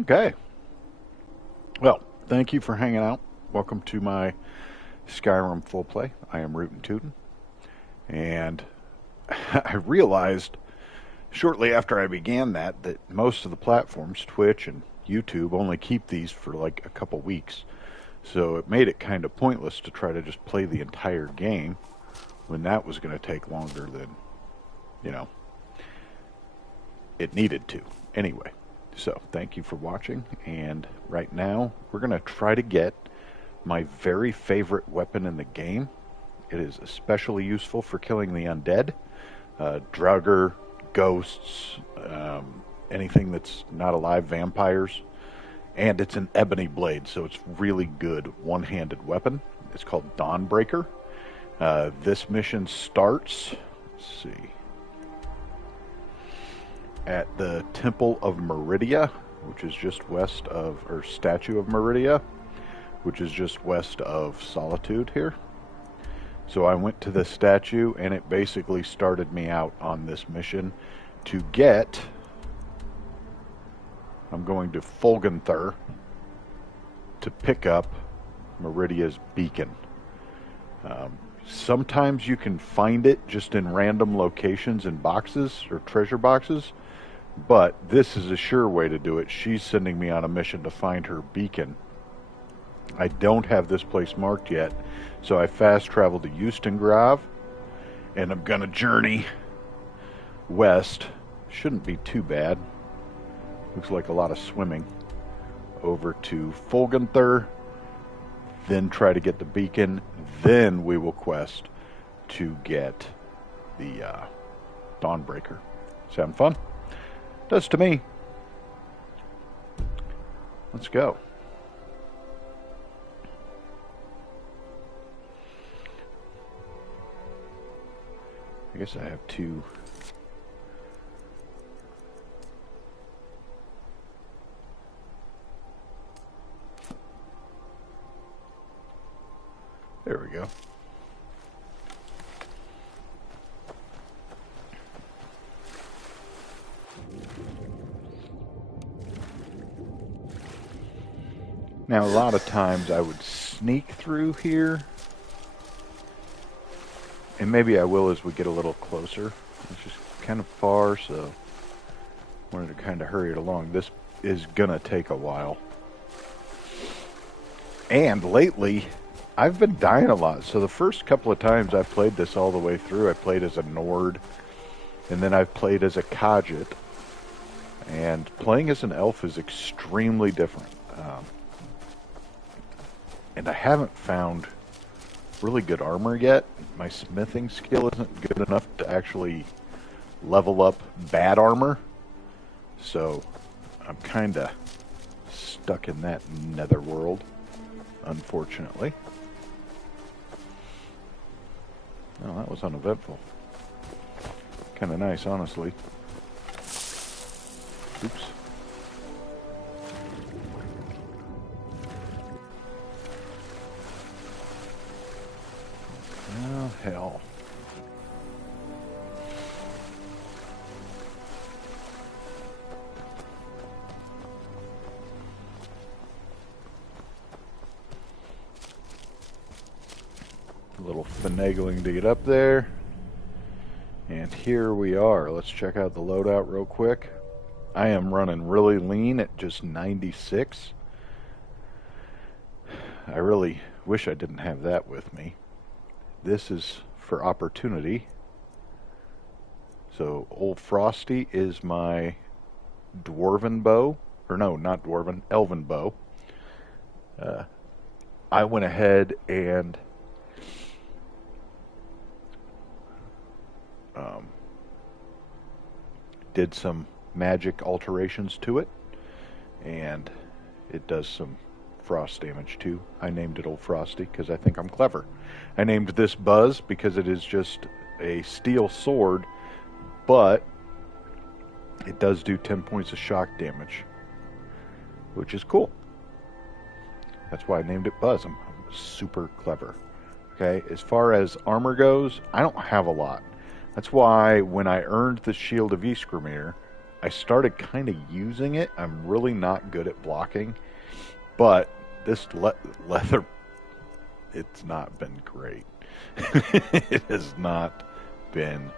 Okay. Well, thank you for hanging out. Welcome to my Skyrim full play. I am Rootin' Tootin', and I realized shortly after I began that most of the platforms, Twitch and YouTube, only keep these for like a couple weeks. So it made it kind of pointless to try to just play the entire game when that was going to take longer than, you know, it needed to. Anyway, so thank you for watching, and right now we're going to try to get my very favorite weapon in the game. It is especially useful for killing the undead, Draugr, ghosts, anything that's not alive, vampires. And it's an ebony blade, so it's really good one-handed weapon. It's called Dawnbreaker. This mission starts, let's see, at the Temple of Meridia, which is just west of, or Statue of Meridia, which is just west of Solitude here. So I went to the statue, and it basically started me out on this mission to get, I'm going to Fulgenthur to pick up Meridia's beacon. Sometimes you can find it just in random locations in boxes or treasure boxes, but this is a sure way to do it. She's sending me on a mission to find her beacon. I don't have this place marked yet, so I fast traveled to Eustengrav, and I'm gonna journey west. Shouldn't be too bad. Looks like a lot of swimming. Over to Fulgenthur, then try to get the beacon, then we will quest to get the Dawnbreaker. Sound fun? Does to me. Let's go. I guess I have two. There we go. Now, a lot of times I would sneak through here, and maybe I will as we get a little closer. It's just kind of far, so I wanted to kind of hurry it along. This is gonna take a while. And lately, I've been dying a lot. So the first couple of times I played this all the way through, I played as a Nord, and then I've played as a Khajiit. And playing as an elf is extremely different. And I haven't found really good armor yet. My smithing skill isn't good enough to actually level up bad armor. So I'm kind of stuck in that netherworld, unfortunately. Oh, that was uneventful. Kind of nice, honestly. Oops. Oh, hell. A little finagling to get up there. And here we are. Let's check out the loadout real quick. I am running really lean at just 96. I really wish I didn't have that with me. This is for opportunity. So Old Frosty is my dwarven bow. Or no, not dwarven, elven bow. I went ahead and did some magic alterations to it, and it does some frost damage too. I named it Old Frosty because I think I'm clever. I named this Buzz because it is just a steel sword, but it does do 10 points of shock damage, which is cool. That's why I named it Buzz. I'm super clever. Okay, as far as armor goes, I don't have a lot. That's why when I earned the Shield of Ysgramir, I started kind of using it. I'm really not good at blocking, but this leather, it's not been great. It has not been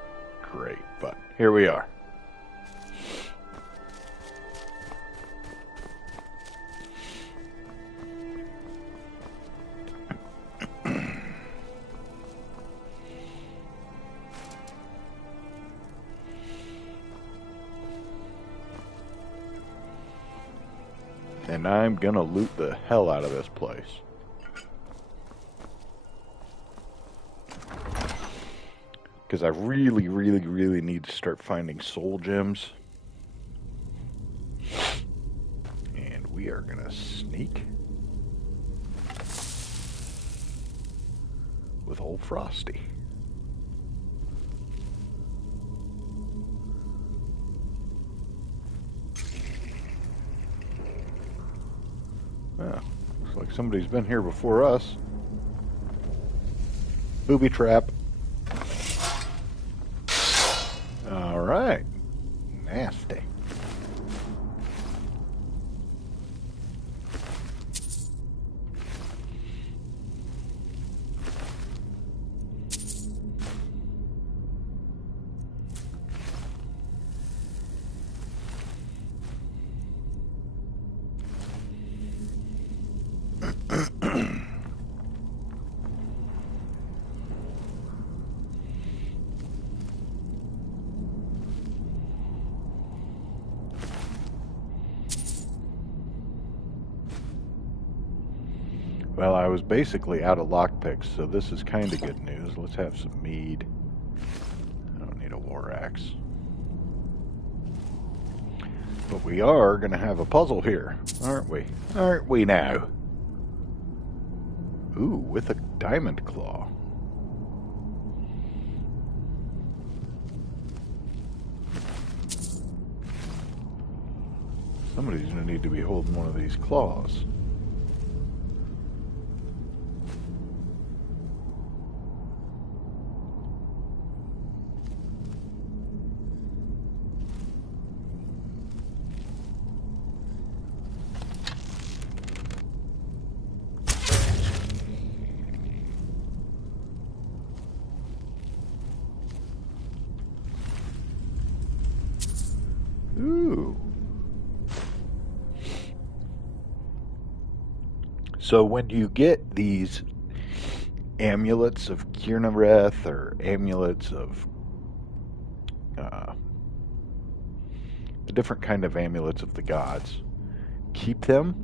great, but here we are. And I'm gonna loot the hell out of this place. Because I really, really, really need to start finding soul gems. And we are gonna sneak with old Frosty. Oh, looks like somebody's been here before us. Booby trap. All right. Nasty. Well, I was basically out of lockpicks, so this is kind of good news. Let's have some mead. I don't need a war axe. But we are going to have a puzzle here, aren't we? Aren't we now? Ooh, with a diamond claw. Somebody's going to need to be holding one of these claws. Ooh. So when you get these amulets of Kirnareth or amulets of the different kind of amulets of the gods, keep them.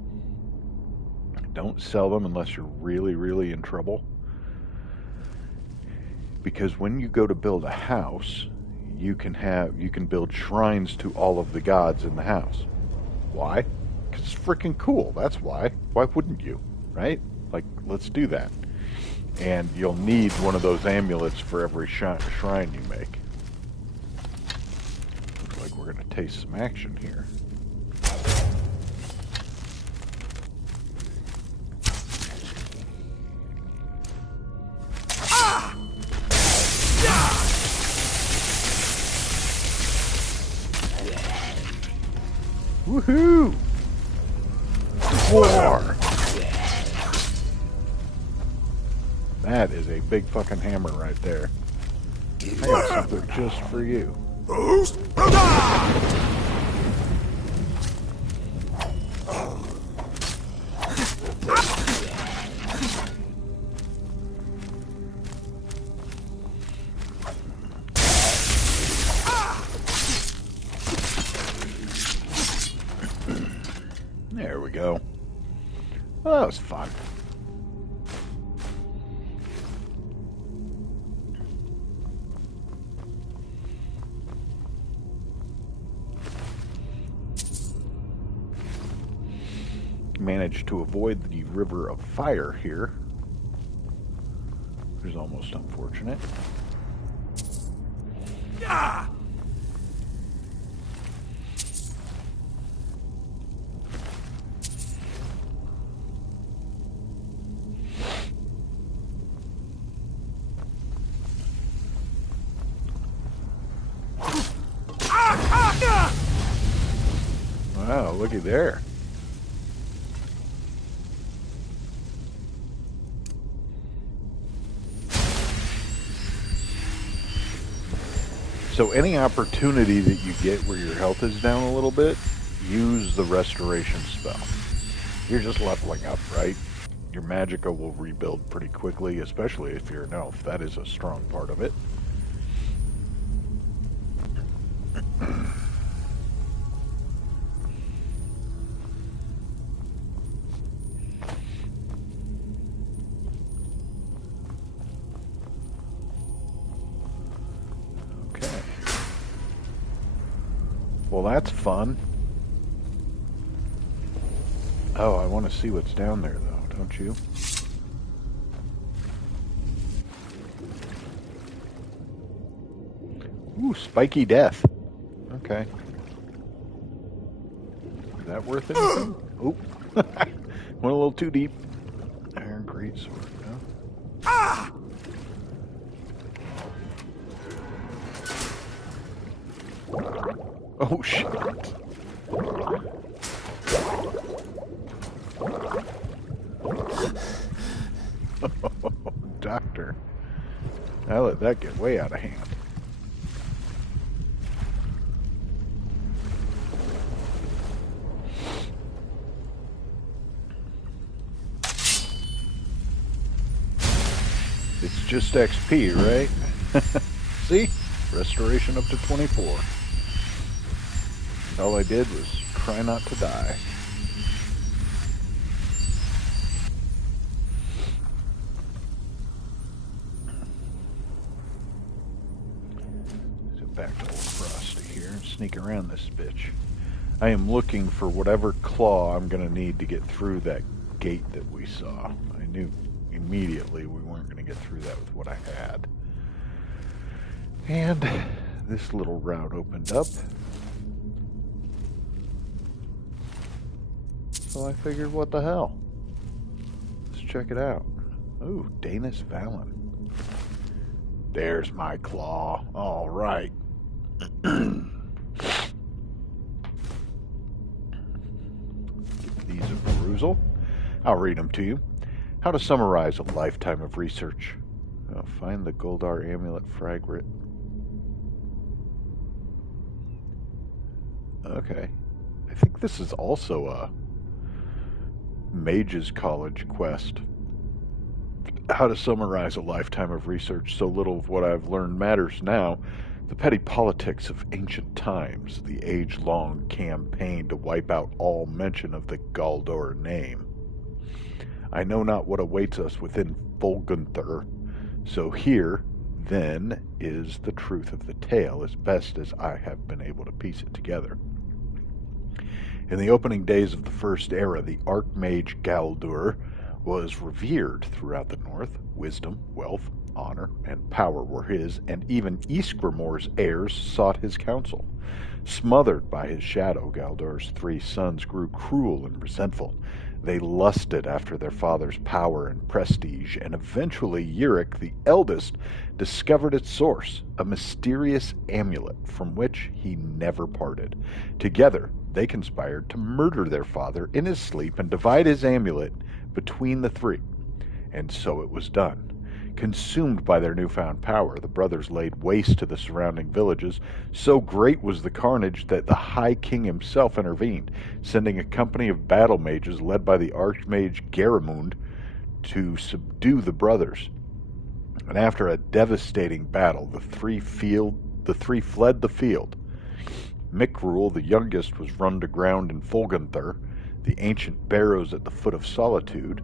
Don't sell them unless you're really, really in trouble. Because when you go to build a house, you can build shrines to all of the gods in the house. Why? Because it's freaking cool. That's why. Why wouldn't you? Right? Like, let's do that. And you'll need one of those amulets for every shrine you make. Looks like we're going to taste some action here. Woohoo! War! That is a big fucking hammer right there. I got something just for you. There we go. Well, that was fun. Managed to avoid the river of fire here, which is almost unfortunate. Ah! Wow, looky there. So any opportunity that you get where your health is down a little bit, use the restoration spell. You're just leveling up, right? Your magicka will rebuild pretty quickly, especially if you're an elf. That is a strong part of it. Okay. Well, that's fun. Oh, I want to see what's down there, though, don't you? Ooh, spiky death. Okay. Is that worth anything? Oop. Went a little too deep. Iron greatsword, no? Ah! Oh, shit. Doctor. I let that get way out of hand. It's just XP, right? See? Restoration up to 24. All I did was try not to die. So back to old Frosty here and sneak around this bitch. I am looking for whatever claw I'm going to need to get through that gate that we saw. I knew immediately we weren't going to get through that with what I had. And this little route opened up. So I figured, what the hell? Let's check it out. Ooh, Danis Valen. There's my claw. All right. Give these a perusal. I'll read them to you. How to summarize a lifetime of research. Find the Goldar amulet fragment. Okay. I think this is also a Mage's College quest. How to summarize a lifetime of research. So little of what I've learned matters now. The petty politics of ancient times. The age-long campaign to wipe out all mention of the Galdor name. I know not what awaits us within Fulgunthur. So here, then, is the truth of the tale, as best as I have been able to piece it together. In the opening days of the First Era, the Archmage Galdur was revered throughout the North. Wisdom, wealth, honor, and power were his, and even Ysgrimmor's heirs sought his counsel. Smothered by his shadow, Galdur's 3 sons grew cruel and resentful. They lusted after their father's power and prestige, and eventually Uric, the eldest, discovered its source, a mysterious amulet from which he never parted. Together, they conspired to murder their father in his sleep and divide his amulet between the 3. And so it was done. Consumed by their newfound power, the brothers laid waste to the surrounding villages. So great was the carnage that the High King himself intervened, sending a company of battle mages led by the Archmage Garamund to subdue the brothers. And after a devastating battle, the three fled the field. Mikrul, the youngest, was run to ground in Fulgunthur, the ancient barrows at the foot of Solitude,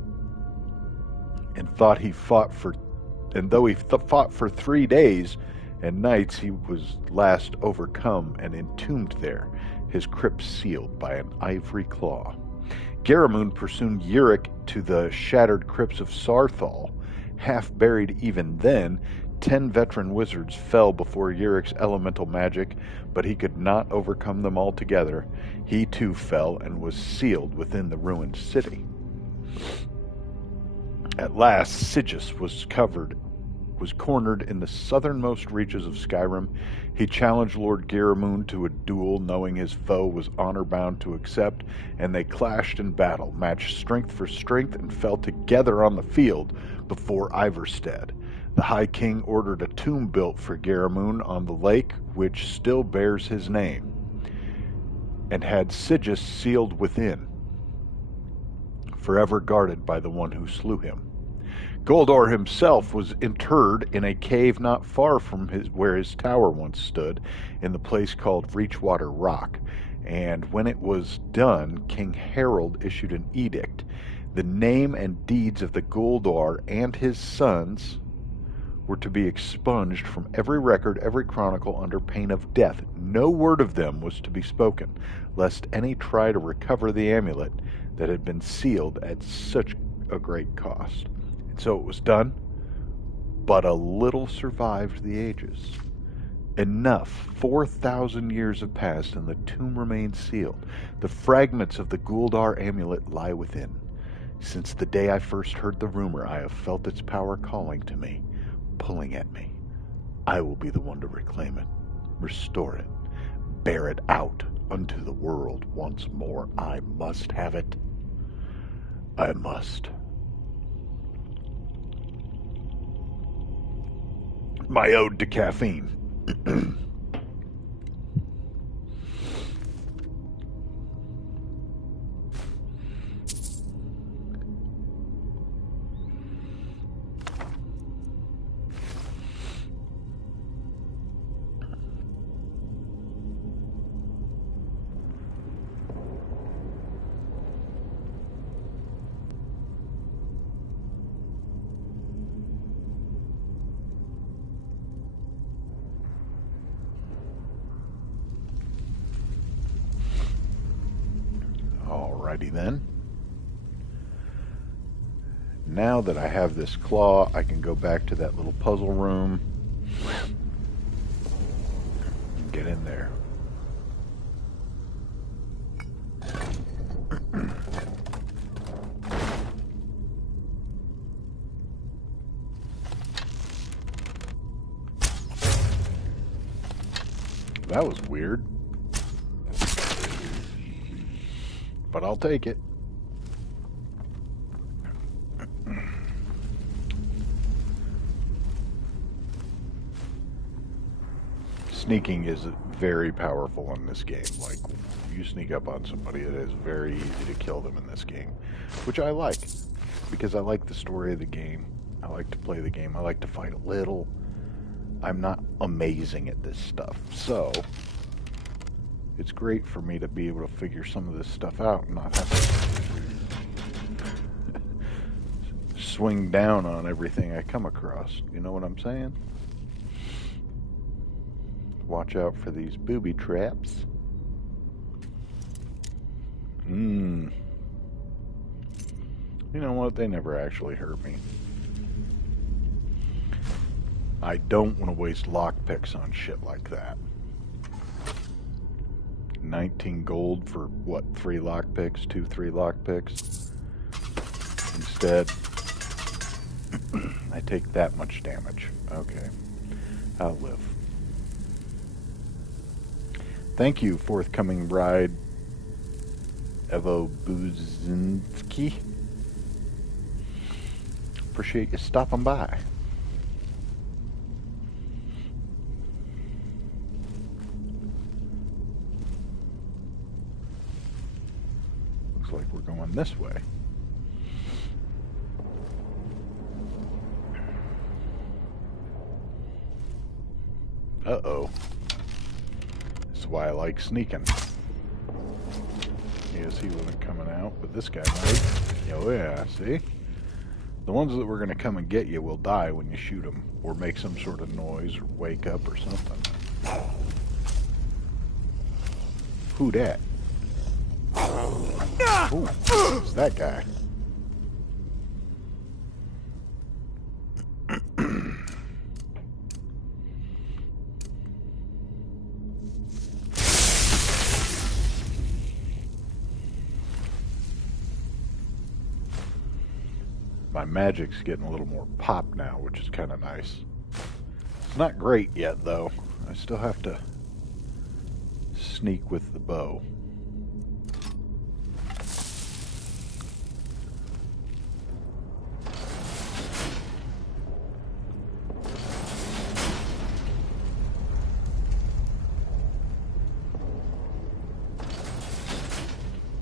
and though he fought for 3 days and nights, he was last overcome and entombed there, his crypt sealed by an ivory claw. Garamund pursued Uric to the shattered crypts of Sarthal. Half buried even then, 10 veteran wizards fell before Uric's elemental magic, but he could not overcome them altogether. He too fell and was sealed within the ruined city. At last, Sigis was was cornered in the southernmost reaches of Skyrim. He challenged Lord Garamoon to a duel, knowing his foe was honor-bound to accept, and they clashed in battle, matched strength for strength, and fell together on the field before Ivarstead. The High King ordered a tomb built for Garamoon on the lake, which still bears his name, and had Sigis sealed within, forever guarded by the one who slew him. Goldor himself was interred in a cave not far from where his tower once stood, in the place called Reachwater Rock. And when it was done, King Harold issued an edict. The name and deeds of the Goldor and his sons were to be expunged from every record, every chronicle, under pain of death. No word of them was to be spoken, lest any try to recover the amulet that had been sealed at such a great cost. So it was done, but a little survived the ages. Enough. 4,000 years have passed, and the tomb remains sealed. The fragments of the Guldar amulet lie within. Since the day I first heard the rumor, I have felt its power calling to me, pulling at me. I will be the one to reclaim it, restore it, bear it out unto the world once more. I must have it. I must. My ode to caffeine. Alrighty then. Now that I have this claw, I can go back to that little puzzle room and get in there. That was weird. But I'll take it. Sneaking is very powerful in this game. Like, you sneak up on somebody, it is very easy to kill them in this game. Which I like, because I like the story of the game. I like to play the game. I like to fight a little. I'm not amazing at this stuff, so it's great for me to be able to figure some of this stuff out and not have to swing down on everything I come across. You know what I'm saying? Watch out for these booby traps. You know what? They never actually hurt me. I don't want to waste lockpicks on shit like that. 19 gold for, what, 3 lockpicks? 3 lockpicks? Instead, I take that much damage. Okay. I'll live. Thank you, forthcoming bride, Evo Buzinski. Appreciate you stopping by. Looks like we're going this way. Uh-oh. This is why I like sneaking. Yes, he wasn't coming out, but this guy might. Oh yeah, see? The ones that were going to come and get you will die when you shoot them, or make some sort of noise, or wake up, or something. Who dat? Ooh, it's that guy. my magic's getting a little more pop now, which is kind of nice. It's not great yet, though. I still have to sneak with the bow.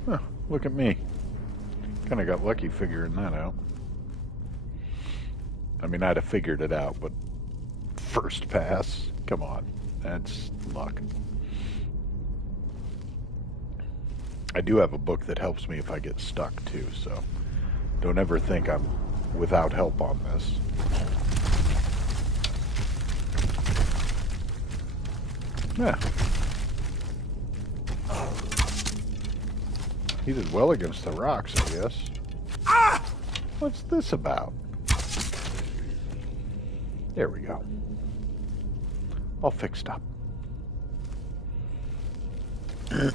Huh, look at me. Kind of got lucky figuring that out. I mean, I'd have figured it out, but first pass? Come on. That's luck. I do have a book that helps me if I get stuck, too, so don't ever think I'm without help on this. Yeah. He did well against the rocks, I guess. Ah! What's this about? There we go. All fixed up. I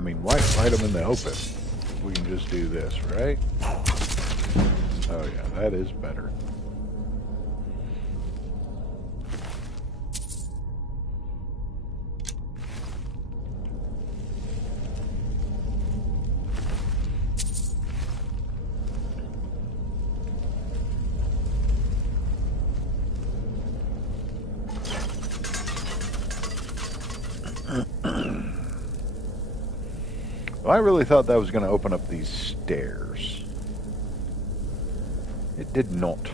mean, why fight them in the open? We can just do this, right? Oh yeah, that is better. Well, I really thought that was going to open up these stairs. It did not.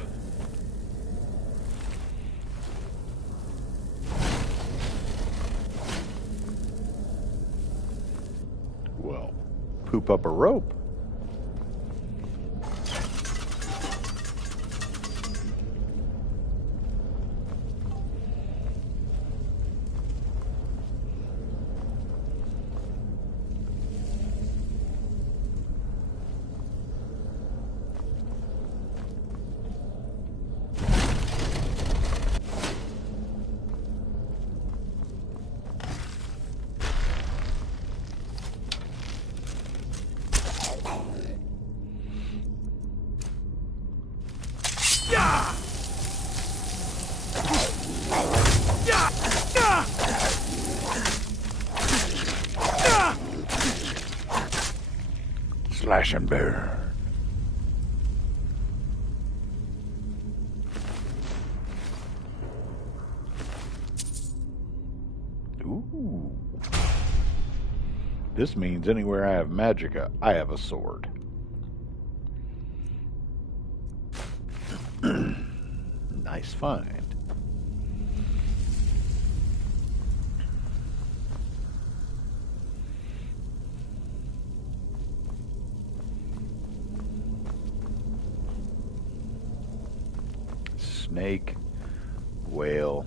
Well, poop up a rope. Slash and burn. Ooh. This means anywhere I have magicka, I have a sword. Nice find. Snake, whale,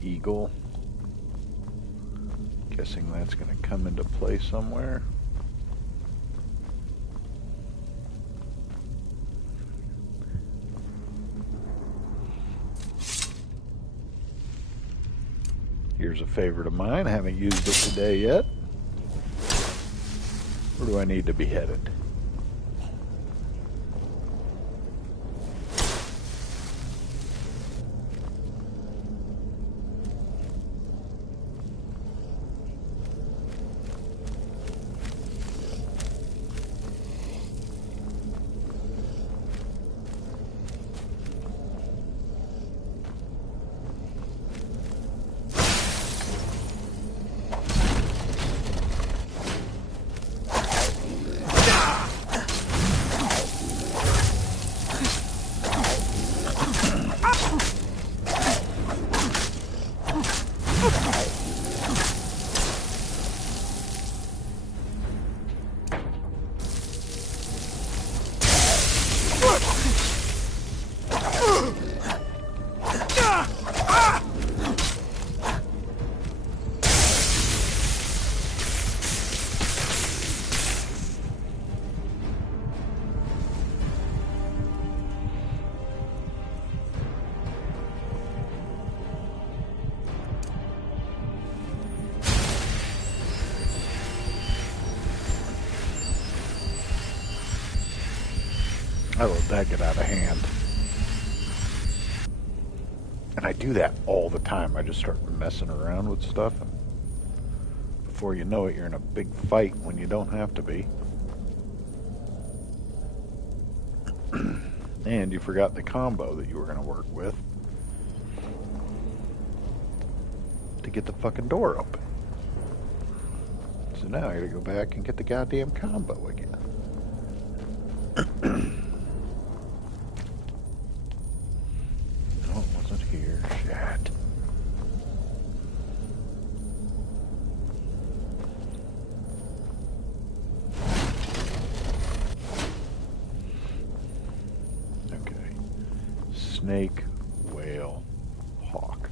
eagle. Guessing that's going to come into play somewhere. Here's a favorite of mine. I haven't used it today yet. Where do I need to be headed? I let that get out of hand. And I do that all the time. I just start messing around with stuff, and before you know it, you're in a big fight when you don't have to be. And you forgot the combo that you were going to work with to get the fucking door open. So now I gotta go back and get the goddamn combo again. No, it wasn't here. Shit. Okay. Snake, whale, hawk.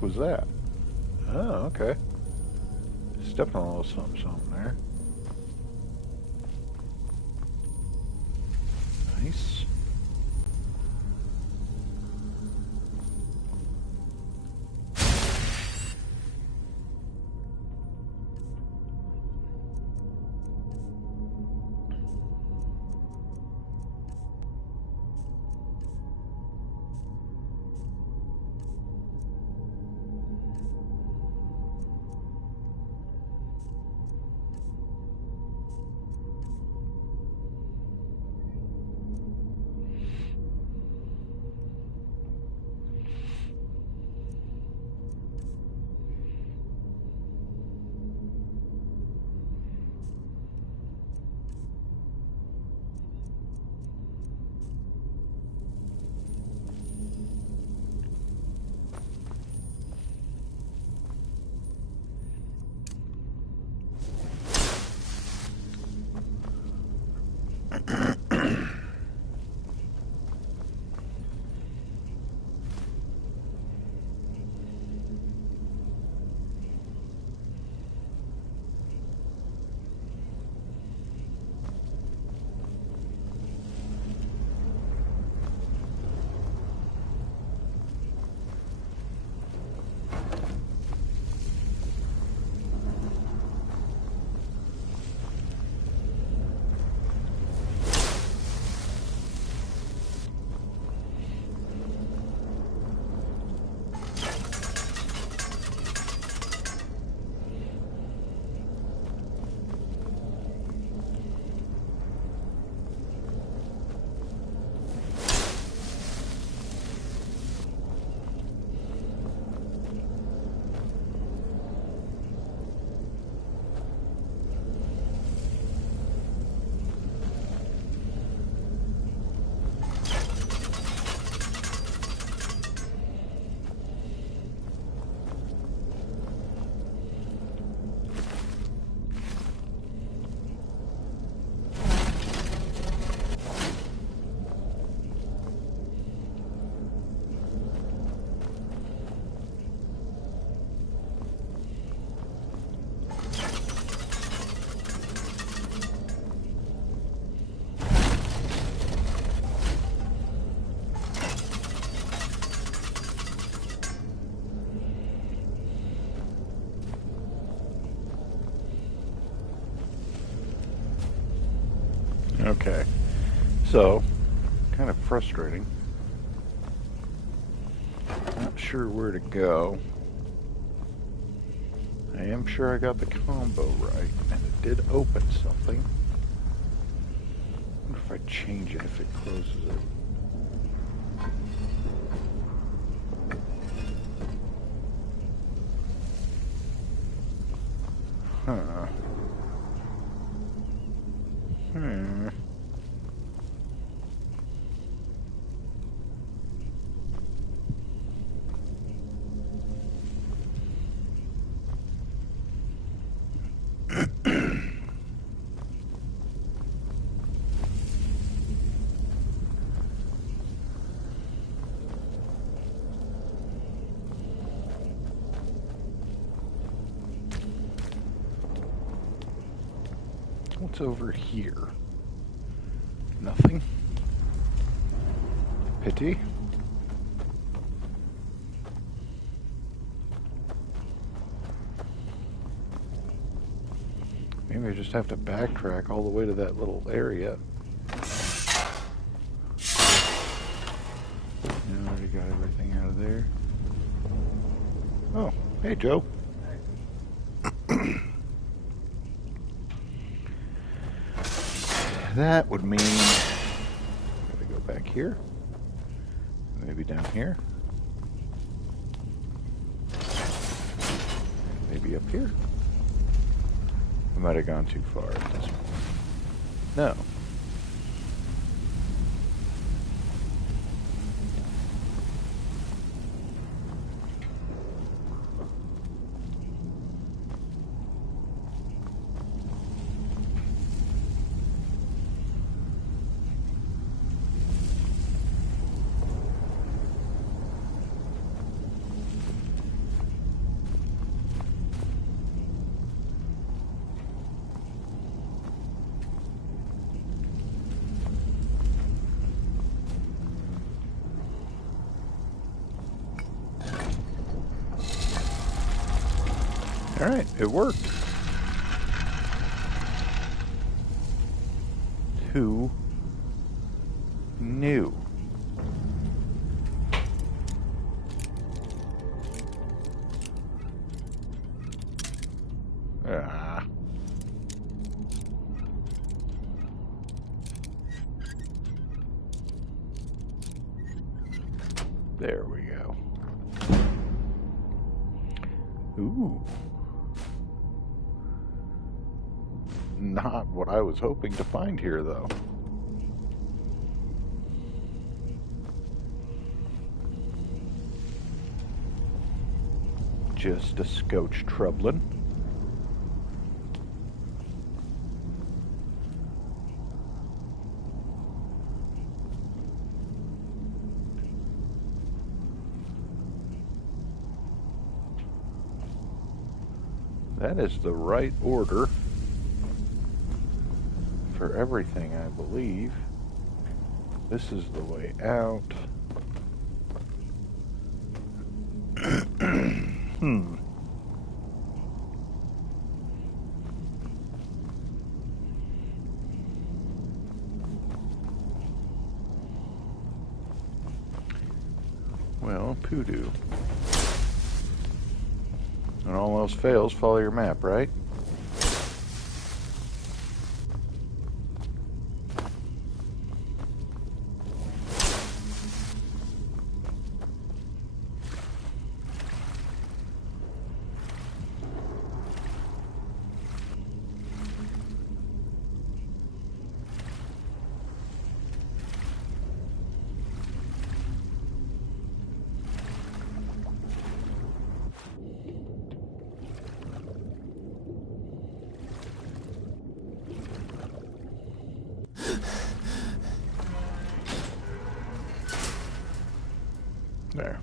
Was that? Oh, okay. Stepped on a little something there. Nice. Okay, so kind of frustrating. Not sure where to go. I am sure I got the combo right, and it did open something. I wonder if I change it, if it closes it. Huh. What's over here? Nothing. Pity. Maybe I just have to backtrack all the way to that little area. I already got everything out of there. Oh, hey Joe. That would mean gotta go back here. Maybe down here. Maybe up here. I might have gone too far at this point. No. All right, it worked. Who knew? Ah. There we go. Ooh. Not what I was hoping to find here, though. Just a scotch troublin'. That is the right order for everything, I believe. This is the way out. Well, poodoo. When all else fails, follow your map, right? There.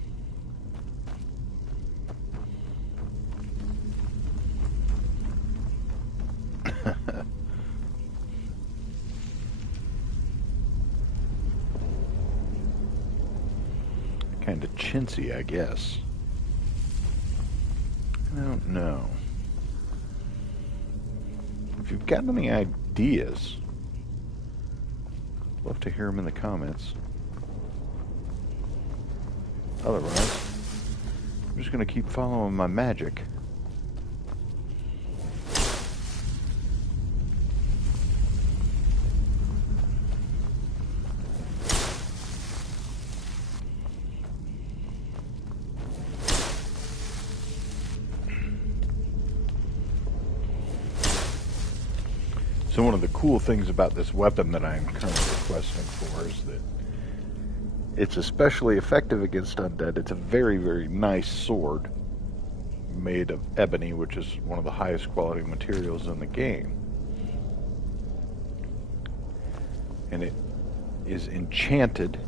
Kind of chintzy, I guess. I don't know. If you've got any ideas, I'd love to hear them in the comments. Otherwise, I'm just going to keep following my magic. So one of the cool things about this weapon that I'm currently questing for is that it's especially effective against undead. It's a very, very nice sword made of ebony, which is one of the highest quality materials in the game. And it is enchanted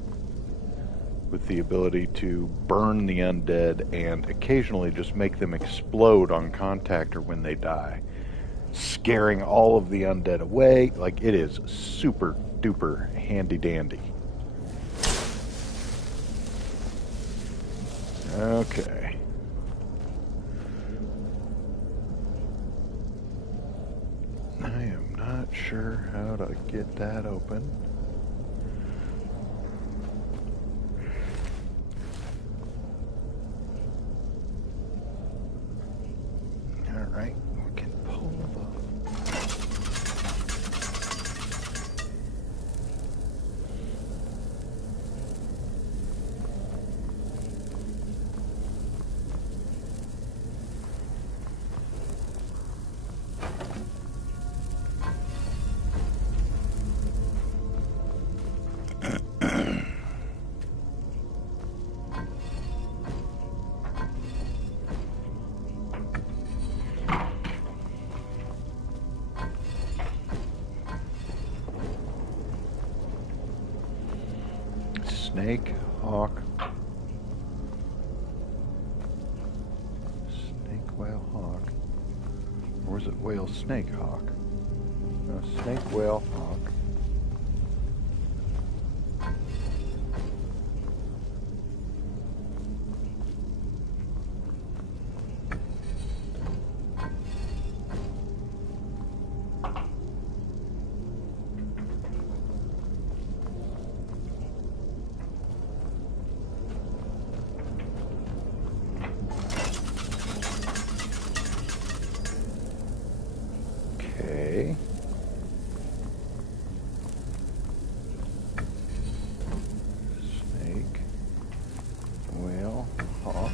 with the ability to burn the undead and occasionally just make them explode on contact or when they die. scaring all of the undead away. Like, it is super duper handy dandy. Okay. I am not sure how to get that open. Alright, we can pull the... Snake, hawk, snake, whale, hawk, or was it whale, snake, hawk? No, snake, whale, hawk. Okay. Snake, whale, hawk.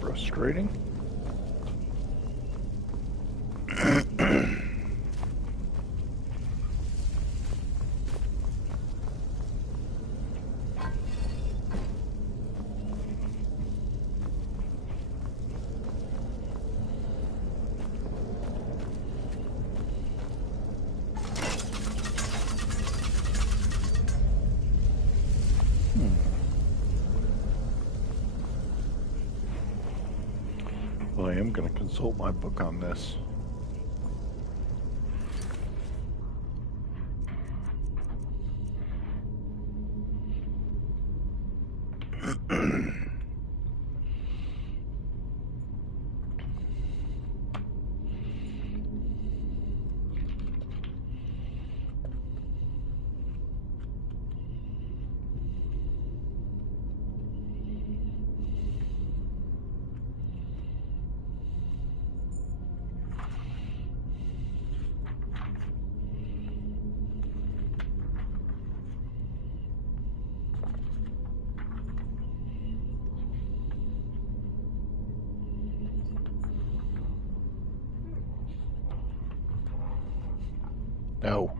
Frustrating. Well, I am going to consult my book on this. No.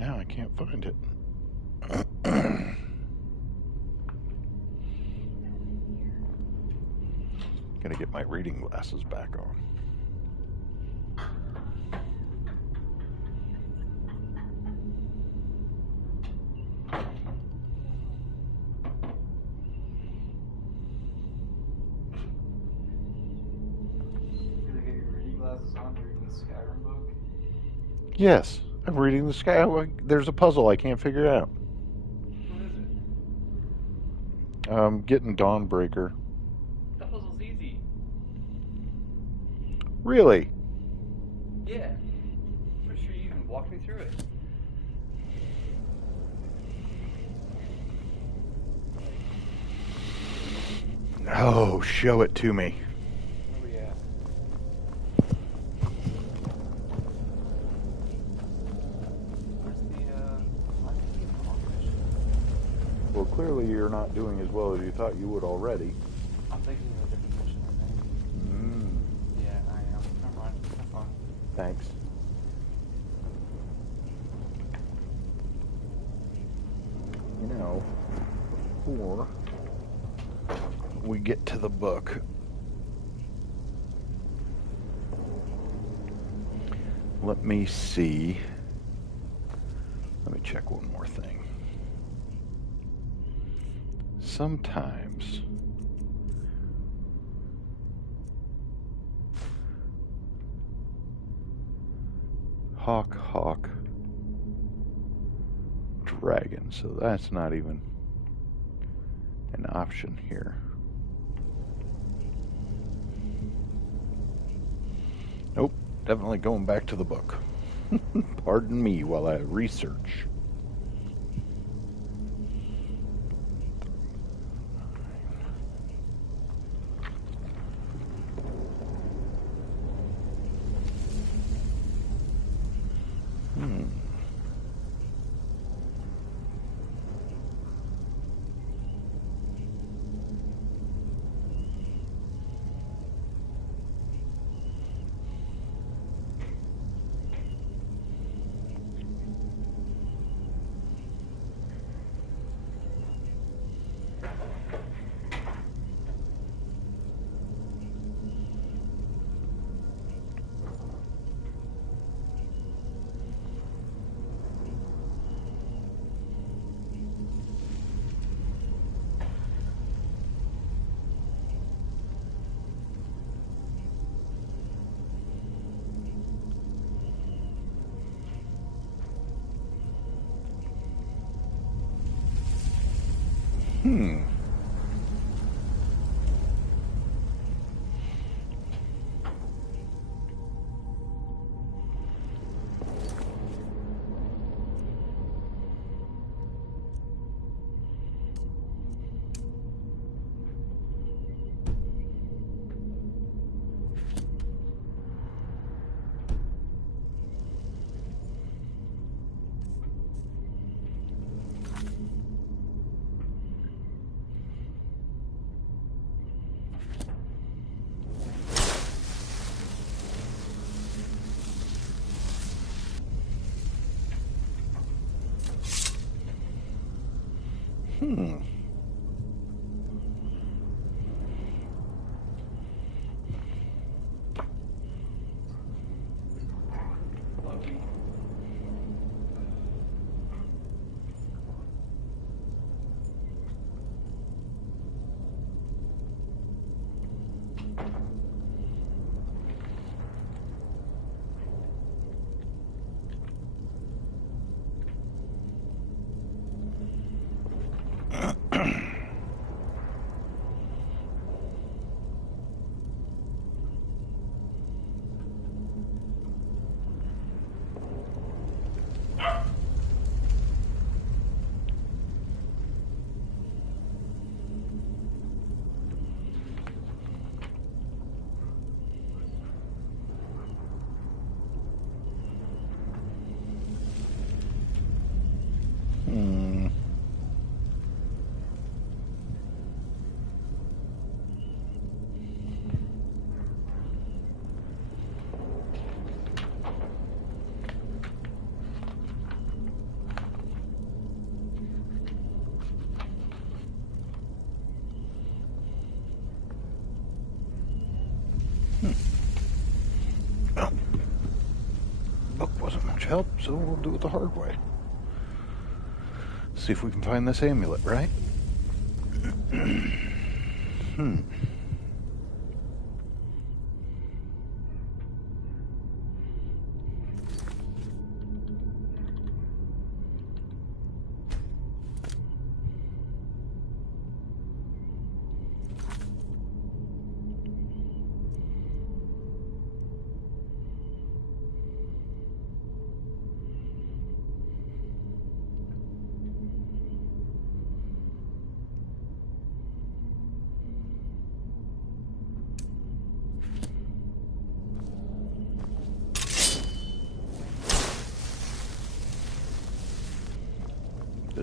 Now I can't find it. Gotta get my reading glasses back on. Skyrim book? Yes, I'm reading the sky. There's a puzzle I can't figure out. What is it? I'm getting Dawnbreaker. That puzzle's easy. Really? Yeah. Pretty sure you even walked me through it. Oh, show it to me. Where we at? Where's why did you get the long mission? Well, clearly you're not doing as well as you thought you would already. I'm thinking of a different mission, I think. Yeah, I am. Never mind. Have fun. Thanks. You know, before we get to the book, let me see. Let me check one more thing. Sometimes Hawk, dragon, so that's not even an option here. Nope, definitely going back to the book. Pardon me while I research. Lucky. Book wasn't much help, so we'll do it the hard way. See if we can find this amulet, right?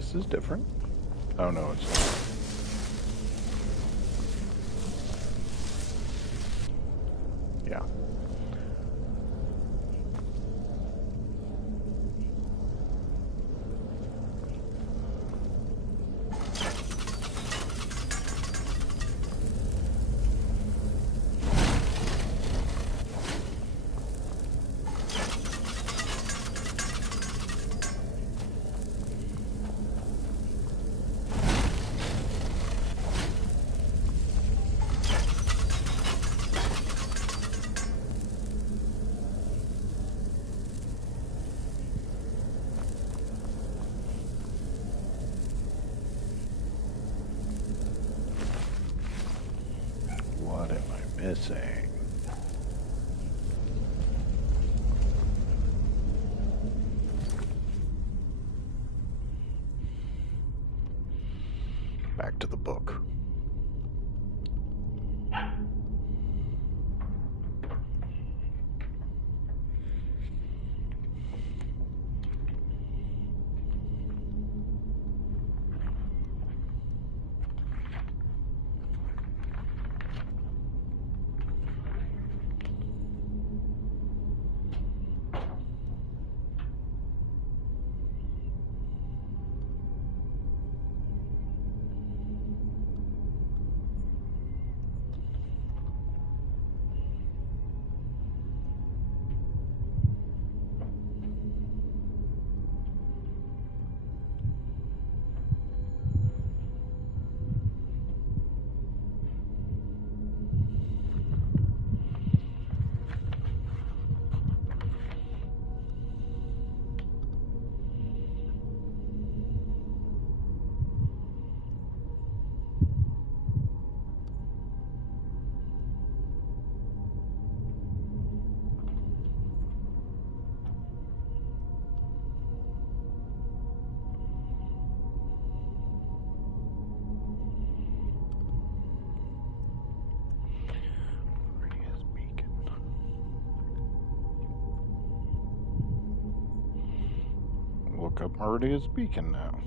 This is different. Oh no, it's not. Yeah. What am I missing? Back to the book. Look up Meridia's Beacon now.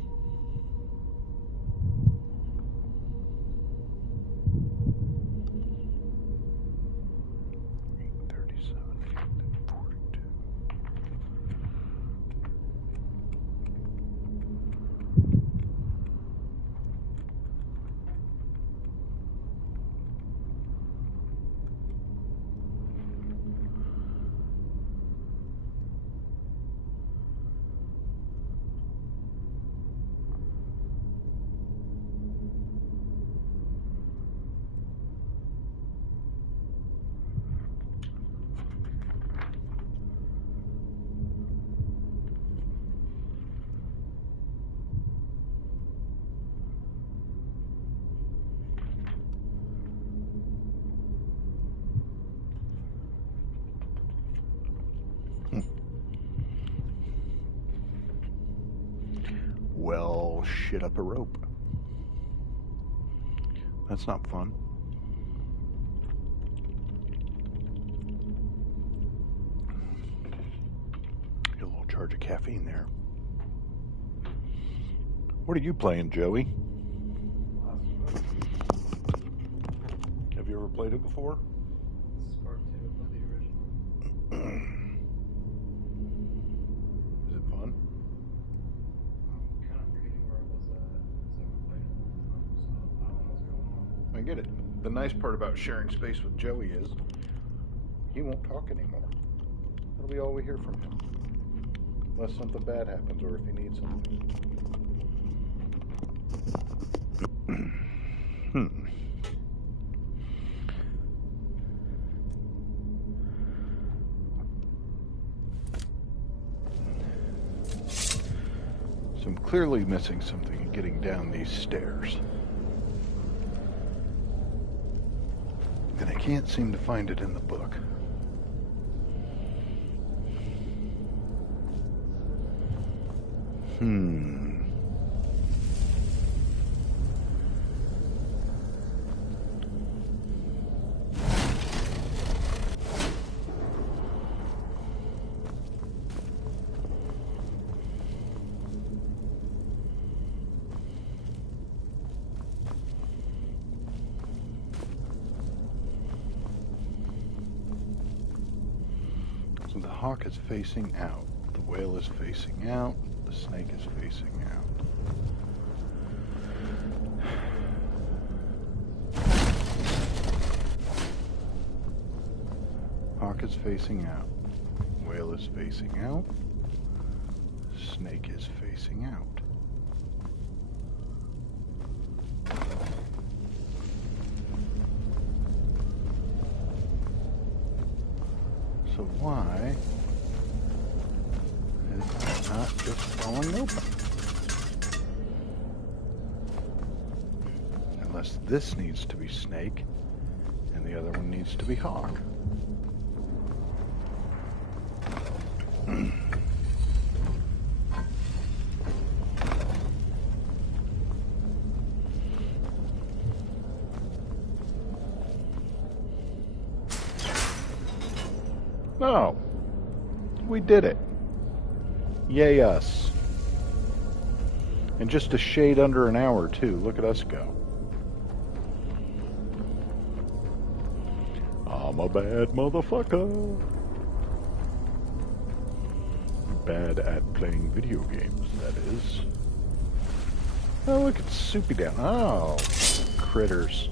Well, shit up a rope. That's not fun. Get a little charge of caffeine there. What are you playing, Joey? Have you ever played it before? This is part 2 of the original. Is it fun? I'm kind of forgetting where I was at. So I played it a long time, so I don't know what's going on. I get it. The nice part about sharing space with Joey is he won't talk anymore. That'll be all we hear from him. Unless something bad happens or if he needs something. So I'm clearly missing something in getting down these stairs. And I can't seem to find it in the book. hawk is facing out. The whale is facing out. The snake is facing out. Hawk is facing out. Whale is facing out. Snake is facing out. So why is that not just falling open? Unless this needs to be snake and the other one needs to be hawk. No, we did it. Yay us. And just a shade under an hour too. Look at us go. I'm a bad motherfucker. Bad at playing video games, that is. Oh, look, it's Soupy down. Oh, critters.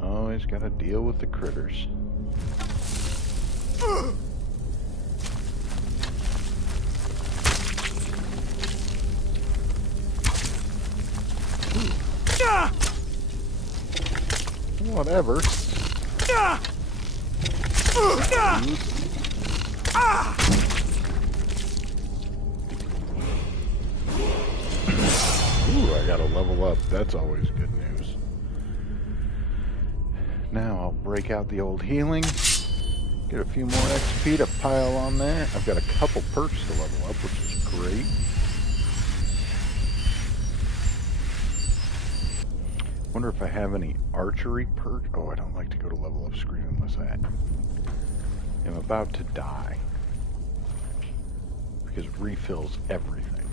Always gotta deal with the critters. Whatever. Ooh, I gotta level up. That's always good news. Now I'll break out the old healing. Get a few more XP to pile on there. I've got a couple perks to level up, which is great. Wonder if I have any archery perk. Oh, I don't like to go to level up screen unless I am about to die. Because it refills everything.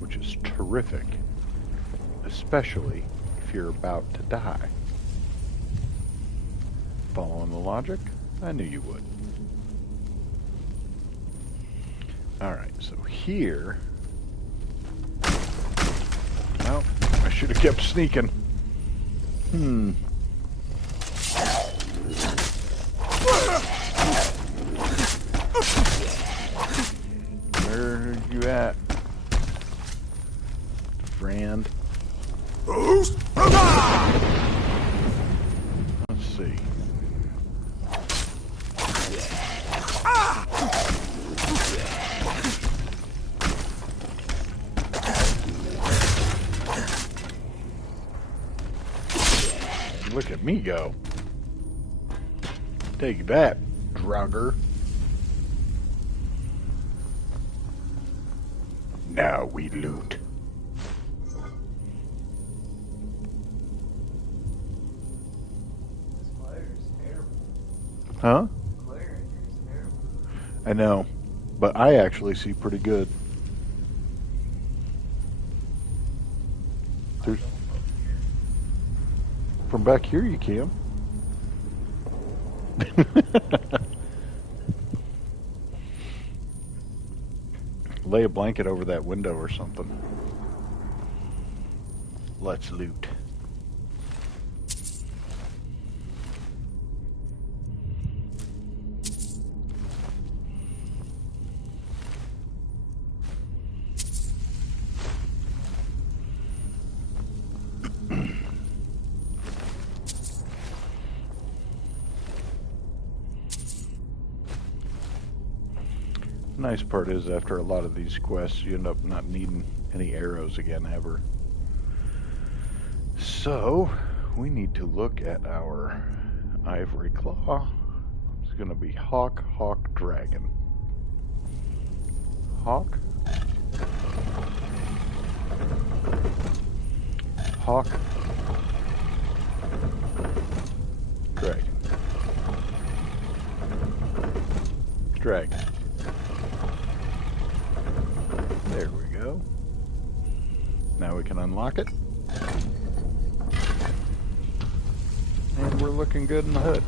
Which is terrific. Especially if you're about to die. Following the logic? I knew you would. Alright, so here... Well, I should have kept sneaking. Where are you at, friend? Let's see. Look at me go. Take that, drugger. Now we loot. This glare is terrible. Huh? The glare in here is terrible. I know, but I actually see pretty good. There's, from back here you can. Lay a blanket over that window or something. Let's loot. Nice part is after a lot of these quests you end up not needing any arrows again ever. So we need to look at our ivory claw. It's gonna be hawk, hawk, dragon. Hawk, hawk, dragon, dragon. There we go. Now we can unlock it. And we're looking good in the hood.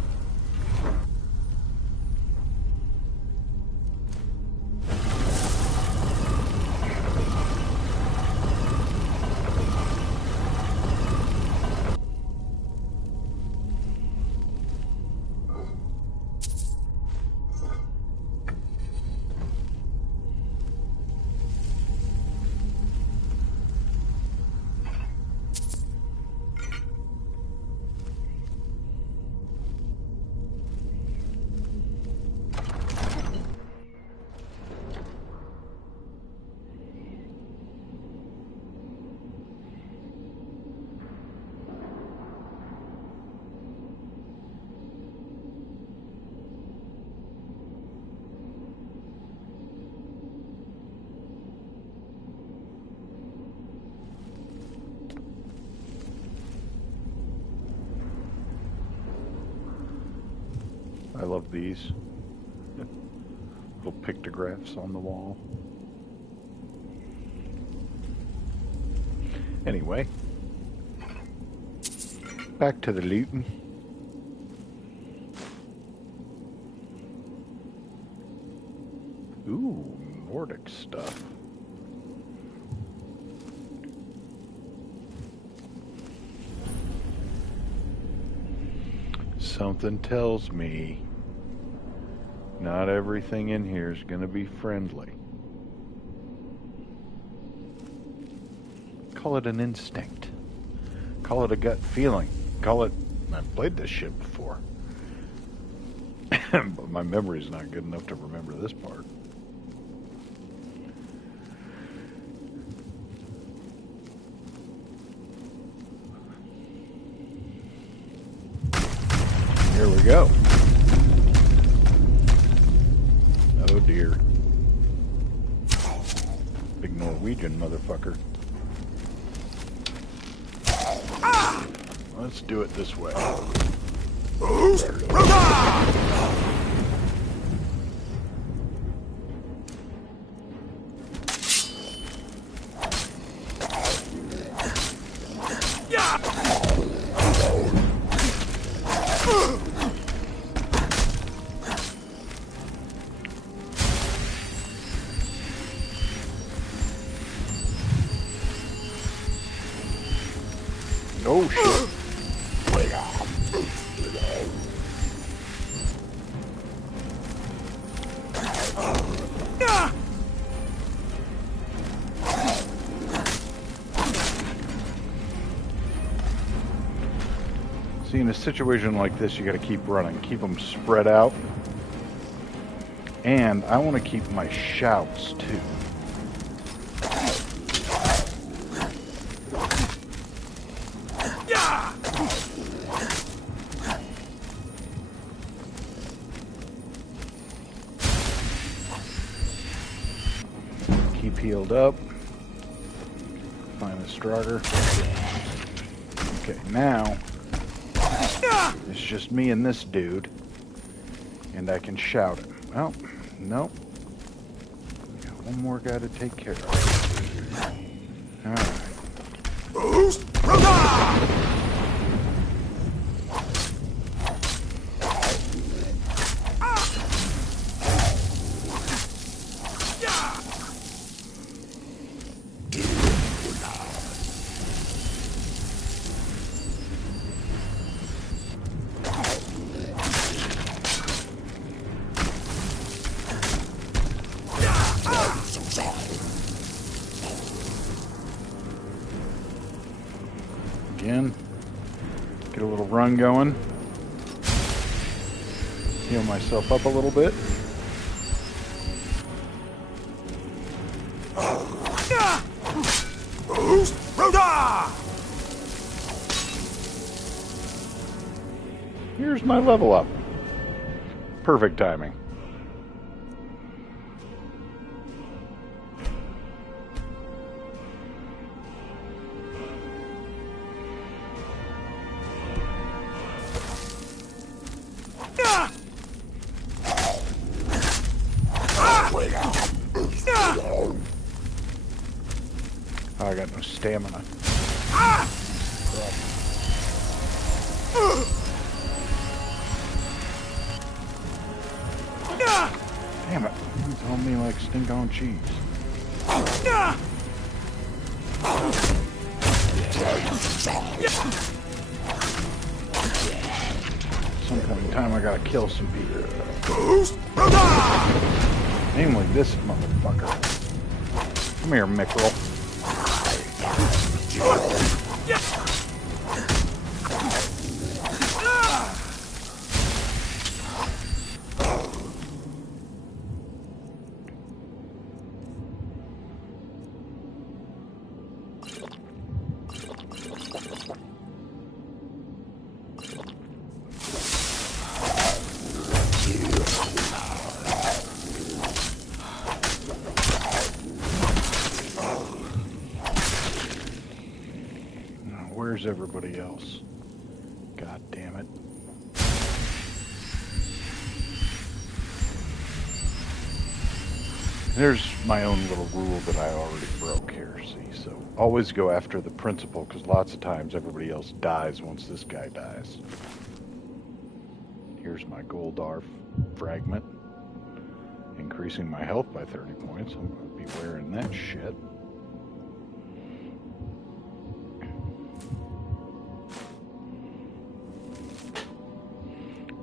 love these. Little pictographs on the wall. Anyway, back to the looting. Ooh, Nordic stuff. Something tells me not everything in here is going to be friendly. Call it an instinct. Call it a gut feeling. Call it, I've played this shit before. But my memory's not good enough to remember this part. Here we go. Oh dear. Big Norwegian motherfucker. Let's do it this way. Oh shit. See, in a situation like this, you got to keep running, keep them spread out, and I want to keep my shouts too. Keep healed up. Find the Strogger. Okay, now it's just me and this dude, and I can shout him. Well, nope. Got one more guy to take care of. Alright. Again, get a little run going, heal myself up a little bit. Here's my level up. Perfect timing. Oh, I got no stamina. Damn it. You told me like stink on cheese. Some point in time I gotta kill some people. Namely this motherfucker. Come here, Mickerel. Where's everybody else? God damn it. There's my own little rule that I already broke here, see? So always go after the principal, because lots of times everybody else dies once this guy dies. Here's my Goldar fragment. Increasing my health by 30 points. I'm going to be wearing that shit.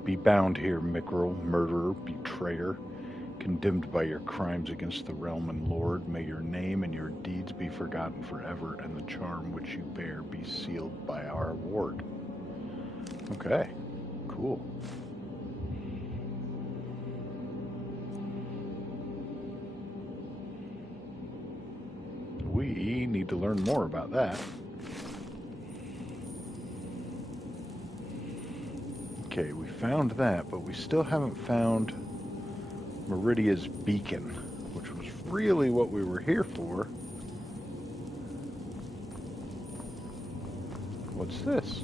Be bound here, Mickrel, murderer, betrayer. Condemned by your crimes against the realm and lord, may your name and your deeds be forgotten forever, and the charm which you bear be sealed by our award. Okay, cool. We need to learn more about that. Okay, we found that, but we still haven't found Meridia's beacon, which was really what we were here for. What's this?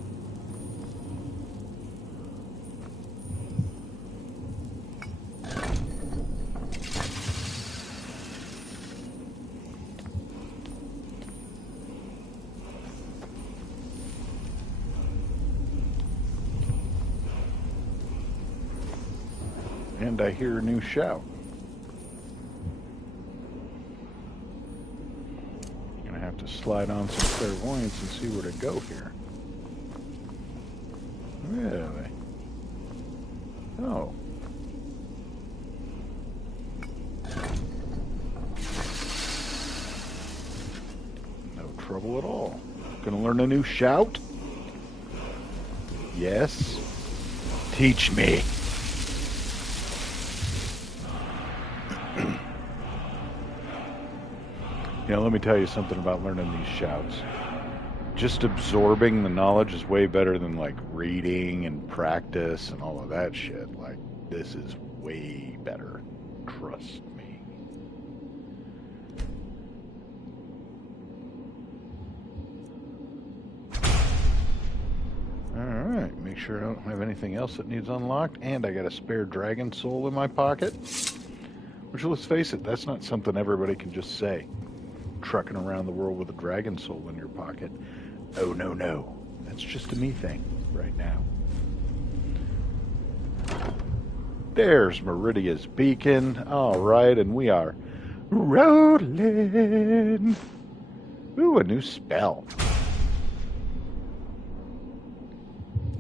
And I hear a new shout. Gonna have to slide on some clairvoyance and see where to go here. Really? Oh. No trouble at all. Gonna learn a new shout? Yes. Teach me. You know, let me tell you something about learning these shouts. Just absorbing the knowledge is way better than, like, reading and practice and all of that shit. Like, this is way better. Trust me. Alright, make sure I don't have anything else that needs unlocked. And I got a spare dragon soul in my pocket. Which, let's face it, that's not something everybody can just say. Trucking around the world with a dragon soul in your pocket. Oh, no, no. That's just a me thing right now. There's Meridia's beacon. All right, and we are rolling. Ooh, a new spell.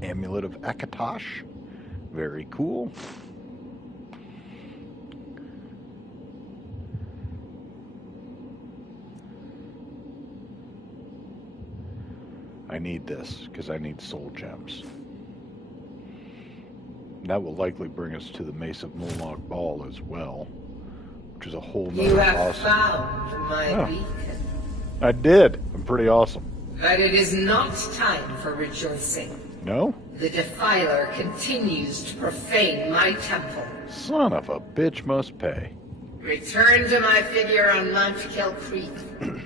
Amulet of Akatosh. Very cool. I need this, because I need soul gems. That will likely bring us to the Mace of Molog Ball as well, which is a whole nother You have awesome. found my beacon. I did. I'm pretty awesome. But it is not time for rejoicing. No? The Defiler continues to profane my temple. Son of a bitch must pay. Return to my figure on Mount Kill Creek,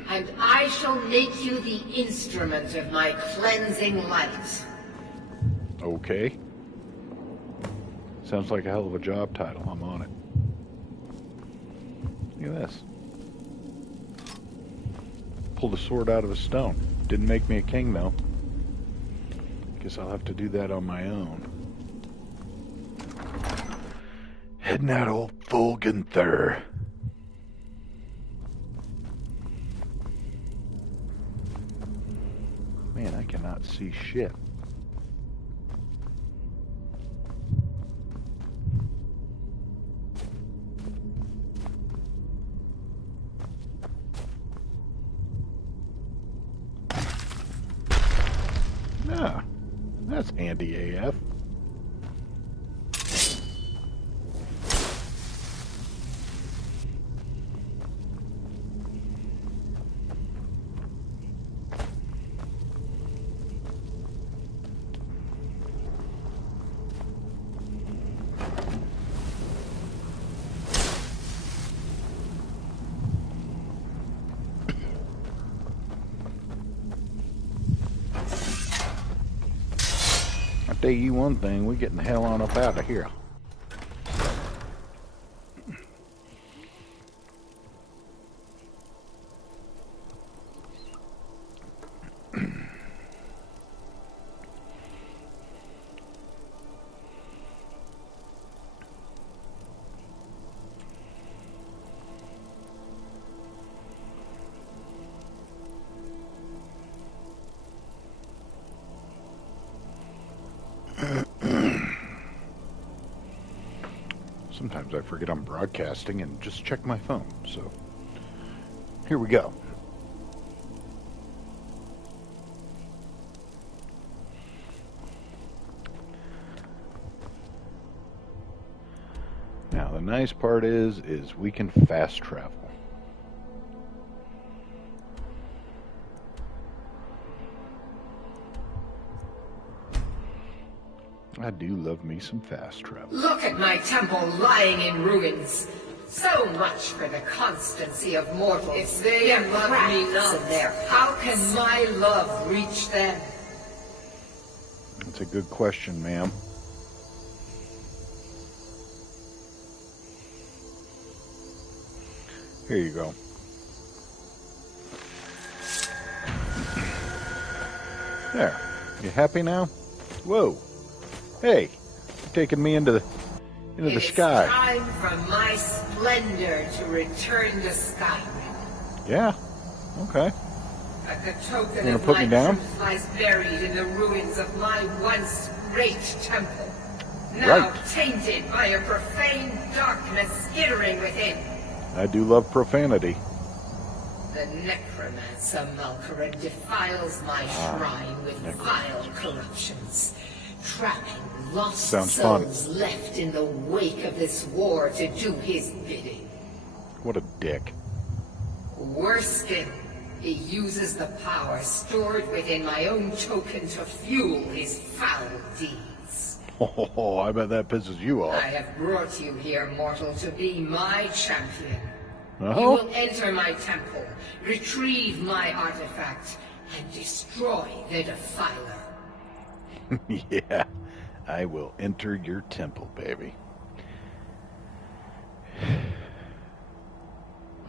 and I shall make you the instrument of my cleansing light. Okay. Sounds like a hell of a job title. I'm on it. Look at this. Pulled a sword out of a stone. Didn't make me a king, though. Guess I'll have to do that on my own. Heading out old Fulganther. Man, I cannot see shit. Ah, that's handy AF. Tell you one thing, we're getting the hell on up out of here. Sometimes I forget I'm broadcasting and just check my phone. So, here we go. Now, the nice part is we can fast travel. I do love me some fast travel. Look at my temple lying in ruins. So much for the constancy of mortals. If they love me not, how can my love reach them? That's a good question, ma'am. Here you go. There. You happy now? Whoa. Hey, you're taking me into the sky. It's time for my splendor to return to Skyrim. Yeah. Okay. But the token You of put my me down? truth lies buried in the ruins of my once great temple. Now Right. tainted by a profane darkness skittering within. I do love profanity. The necromancer Malkaran defiles my shrine with vile corruptions, trapping lost Sounds fun. souls left in the wake of this war to do his bidding. What a dick. Worse still, he uses the power stored within my own token to fuel his foul deeds. Oh, I bet that pisses you I off. have brought you here, mortal, to be my champion. You Oh? will enter my temple, retrieve my artifact, and destroy the defiler. Yeah. I will enter your temple, baby.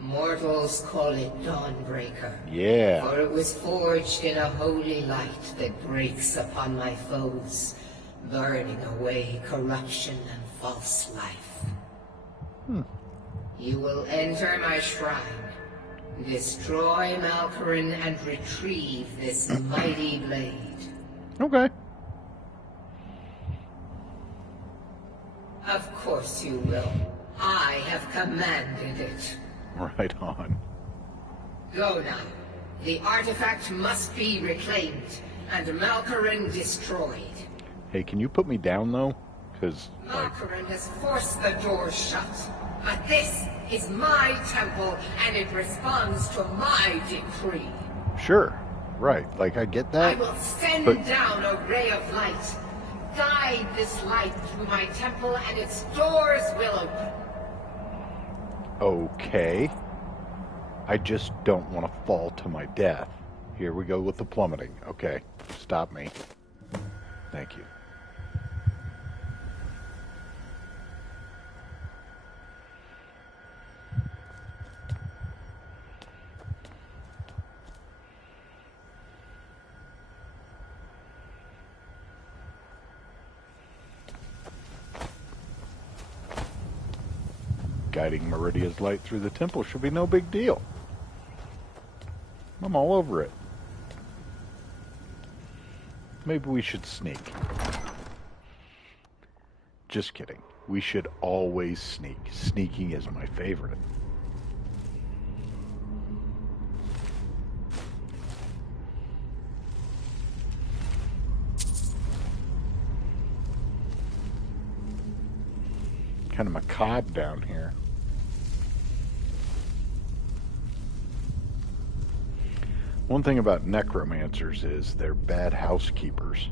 Mortals call it dawnbreaker. Yeah. For it was forged in a holy light that breaks upon my foes, burning away corruption and false life. You will enter my shrine, destroy Malkaran, and retrieve this mighty blade. Okay. Of course you will. I have commanded it. Right on. Go now. The artifact must be reclaimed, and Malkaran destroyed. Hey, can you put me down, though? Because, Malkaran has forced the doors shut. But this is my temple, and it responds to my decree. sure. Right. Like, I get I that. will send but- down a ray of light. Guide this light through my temple, and its doors will open. Okay. I just don't want to fall to my death. Here we go with the plummeting. Okay. Stop me. Thank you. Guiding Meridia's light through the temple should be no big deal. I'm all over it. Maybe we should sneak. Just kidding. We should always sneak. Sneaking is my favorite. Kind of macabre down here. One thing about necromancers is they're bad housekeepers.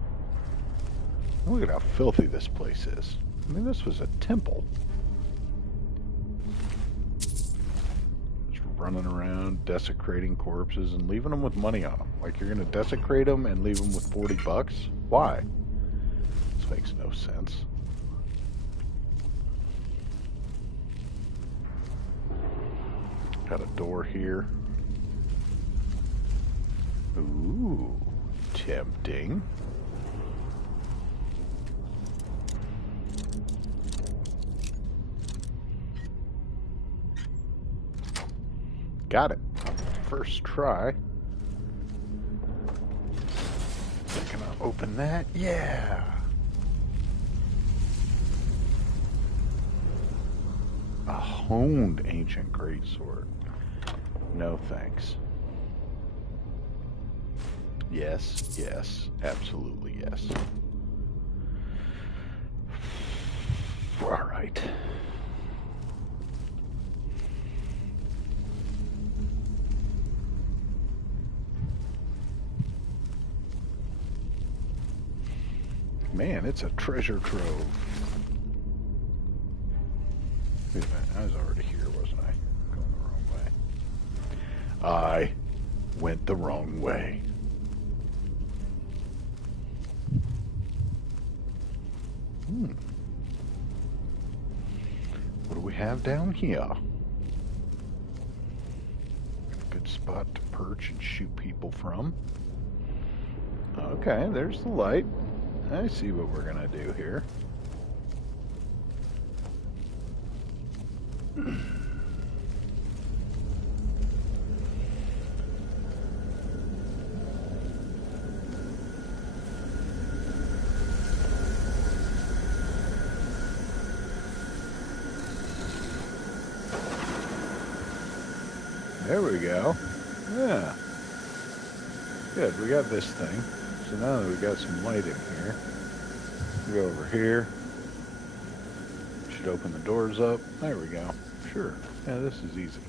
Look at how filthy this place is. I mean, this was a temple. Just running around, desecrating corpses and leaving them with money on them. Like, you're going to desecrate them and leave them with 40 bucks? Why? This makes no sense. Got a door here. Ooh, tempting. Got it. First try. Gonna open that. Yeah. honed ancient greatsword. No thanks. Yes, yes, absolutely yes. All right. Man, it's a treasure trove. Wait a minute, I was already here, wasn't I? Going the wrong way. I went the wrong way. What do we have down here? A good spot to perch and shoot people from. Okay, there's the light. I see what we're gonna do here. There we go. Yeah. Good, we got this thing. So now that we got some light in here, we go over here. Should open the doors up. There we go. Sure. Yeah, this is easy.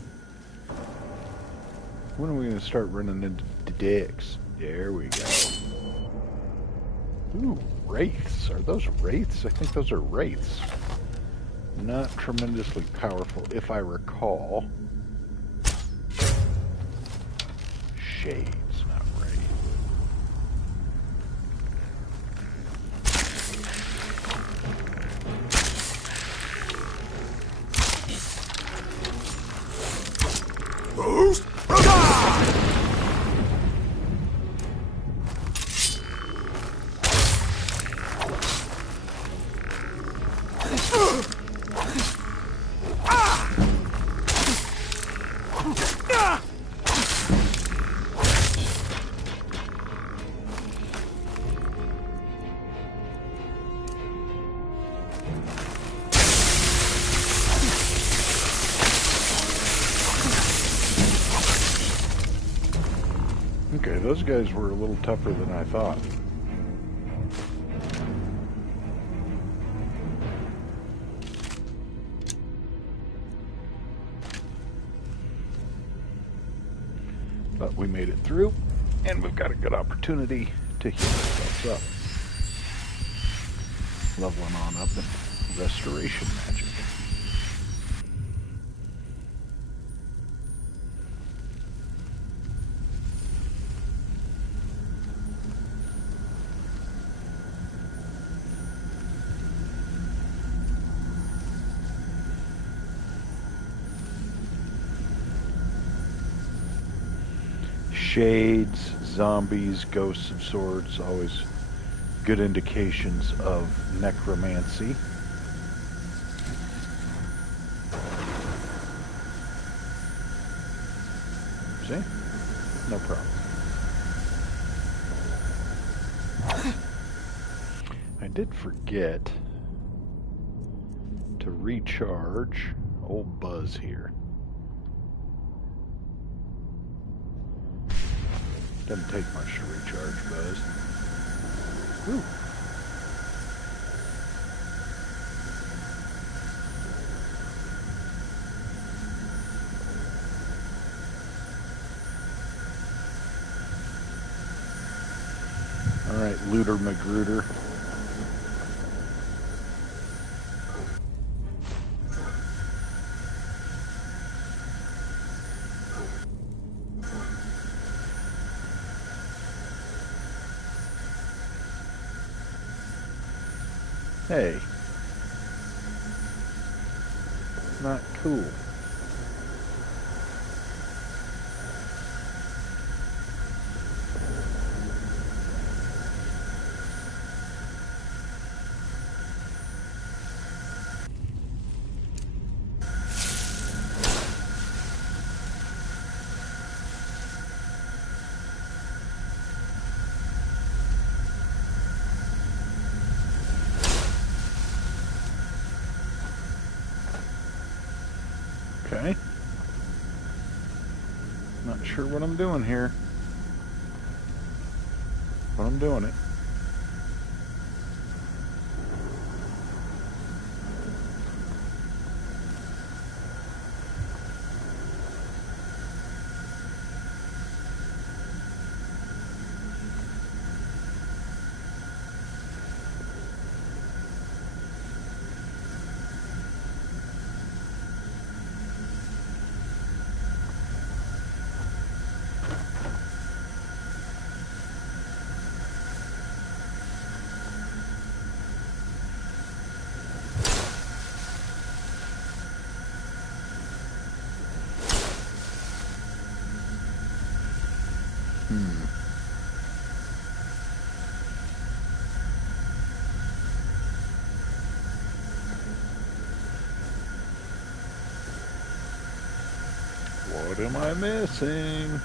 When are we going to start running into the decks? There we go. Ooh, wraiths. Are those wraiths? I think those are wraiths. Not tremendously powerful, if I recall. Shades, not wraiths. Okay, those guys were a little tougher than I thought. But we made it through, and we've got a good opportunity to heal ourselves up. Leveling on up in restoration magic. Shades, zombies, ghosts of swords, always good indications of necromancy. See? No problem. I did forget to recharge old Buzz here. Doesn't take much to recharge Buzz. Ooh. All right, Looter Magruder. Hey. Not cool. Okay. Not sure what I'm doing here. But I'm doing it. What am I missing?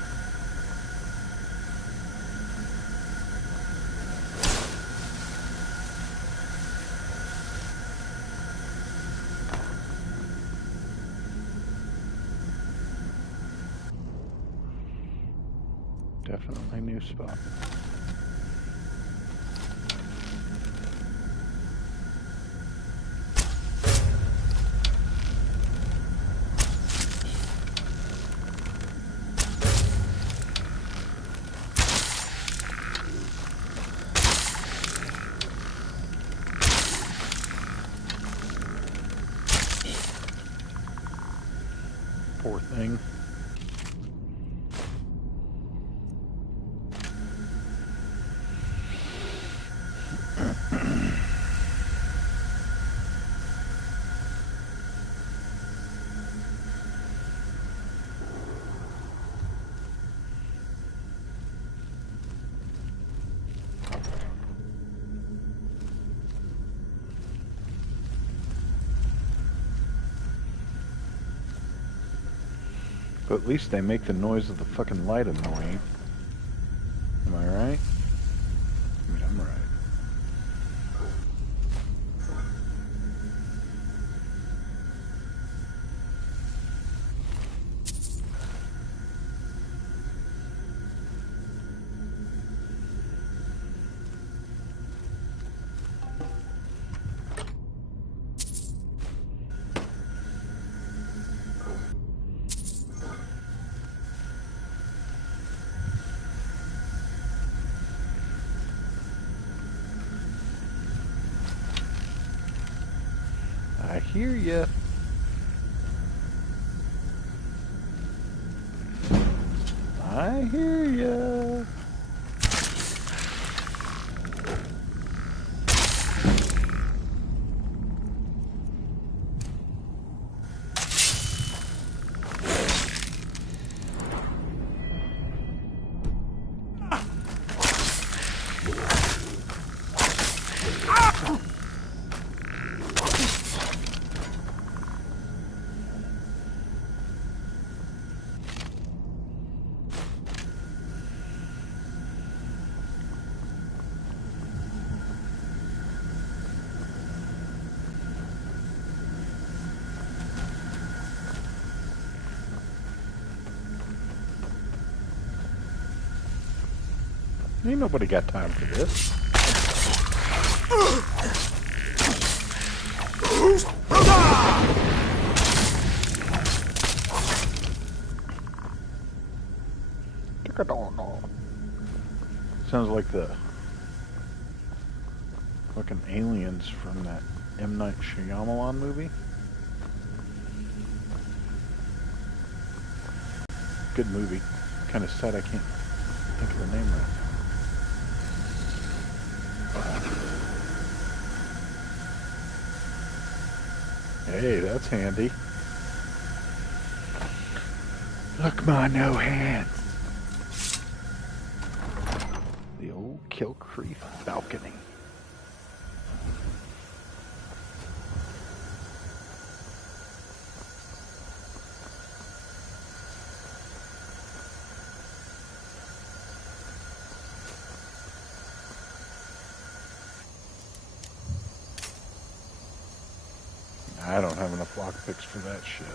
Definitely new spot. Poor thing. But at least they make the noise of the fucking light annoying. Am I right? I mean, I'm right. I hear ya. I hear ya. Ain't nobody got time for this. Sounds like the fucking aliens from that M. Night Shyamalan movie. Good movie. Kind of sad I can't think of the name right. Hey, that's handy. Look, my no hands. The old Kill Creek balcony. I don't have enough lockpicks for that shit.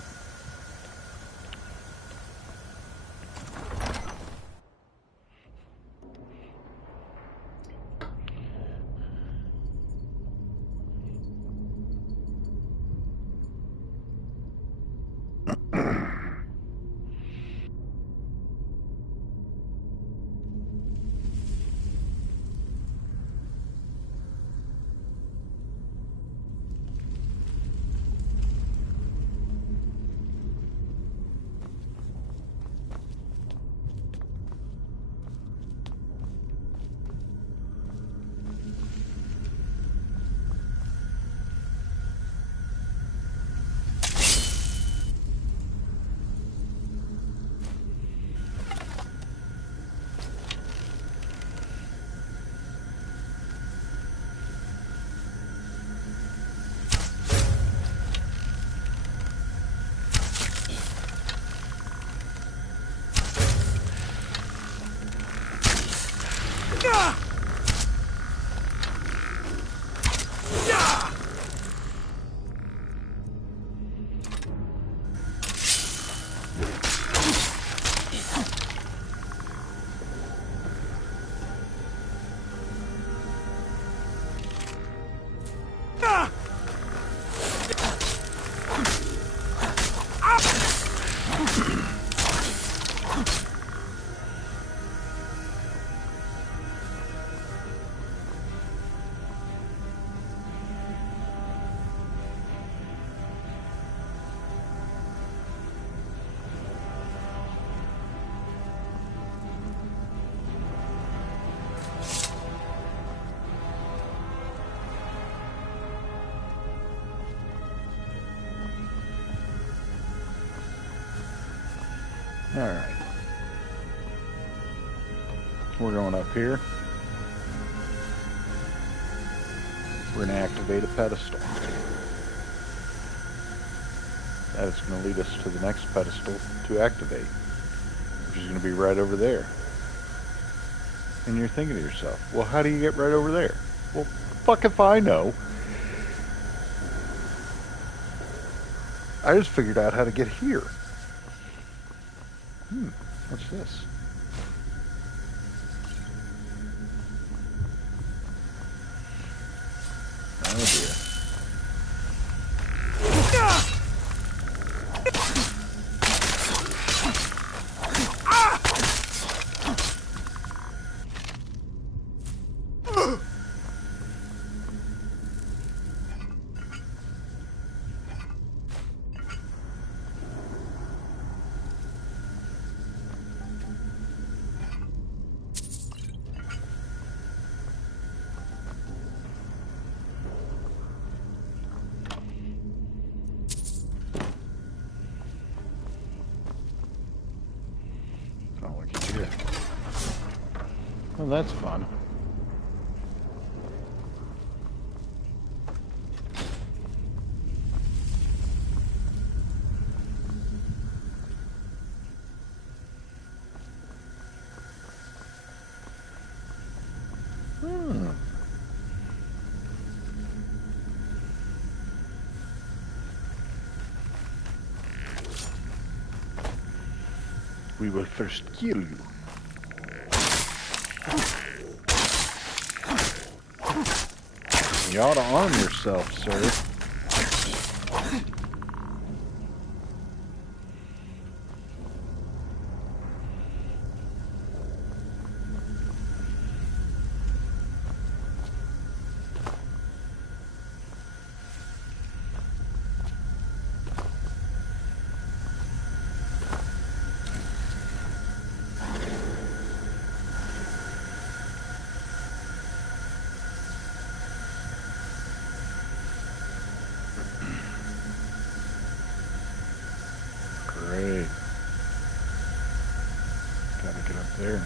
Alright. We're going up here. We're going to activate a pedestal. That is going to lead us to the next pedestal to activate, which is going to be right over there. And you're thinking to yourself, well, how do you get right over there? Well, fuck if I know. I just figured out how to get here. What's this? Oh dear. Well, that's fun. We will first kill you. You ought to arm yourself, sir. Great. Gotta get up there.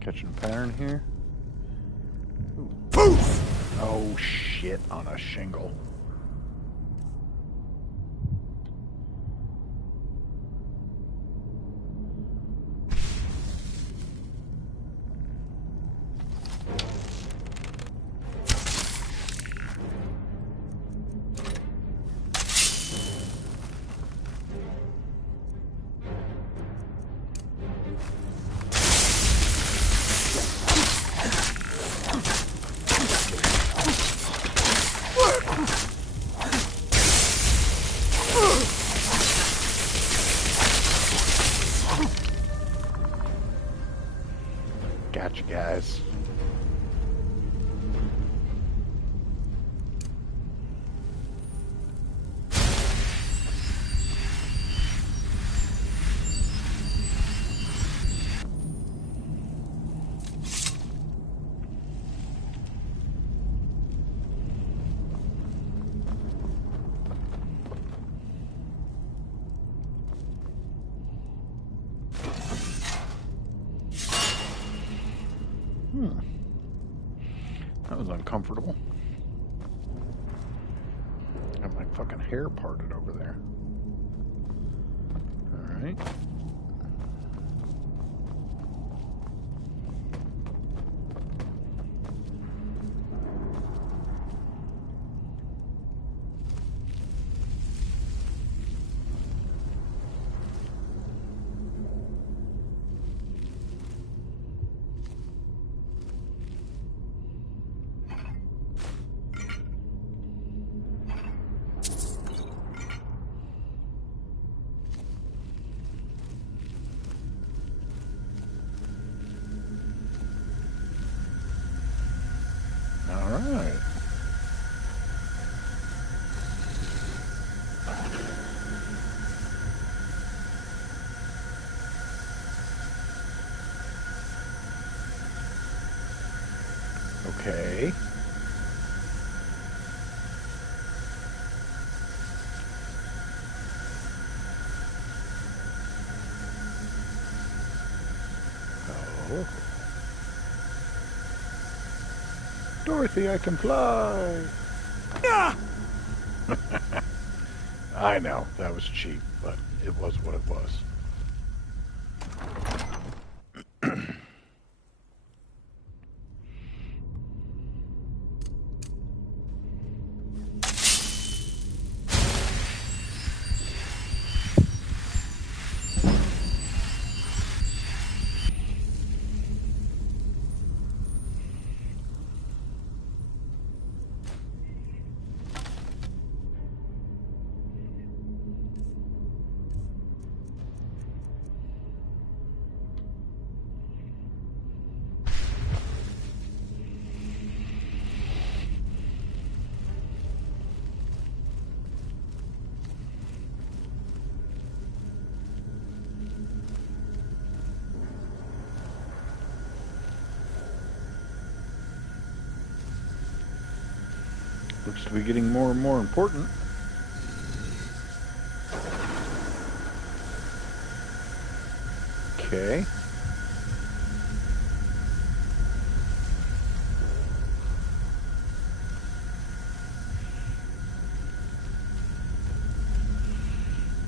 Catching a pattern here. Ooh. Poof! Oh shit, on a shingle. Gotcha, guys. That was uncomfortable. got my fucking hair parted over there. Alright. Alright. Okay. Oh. Dorothy, I can fly! Ah! I know, that was cheap, but it was what it was. Looks to be getting more and more important. Okay.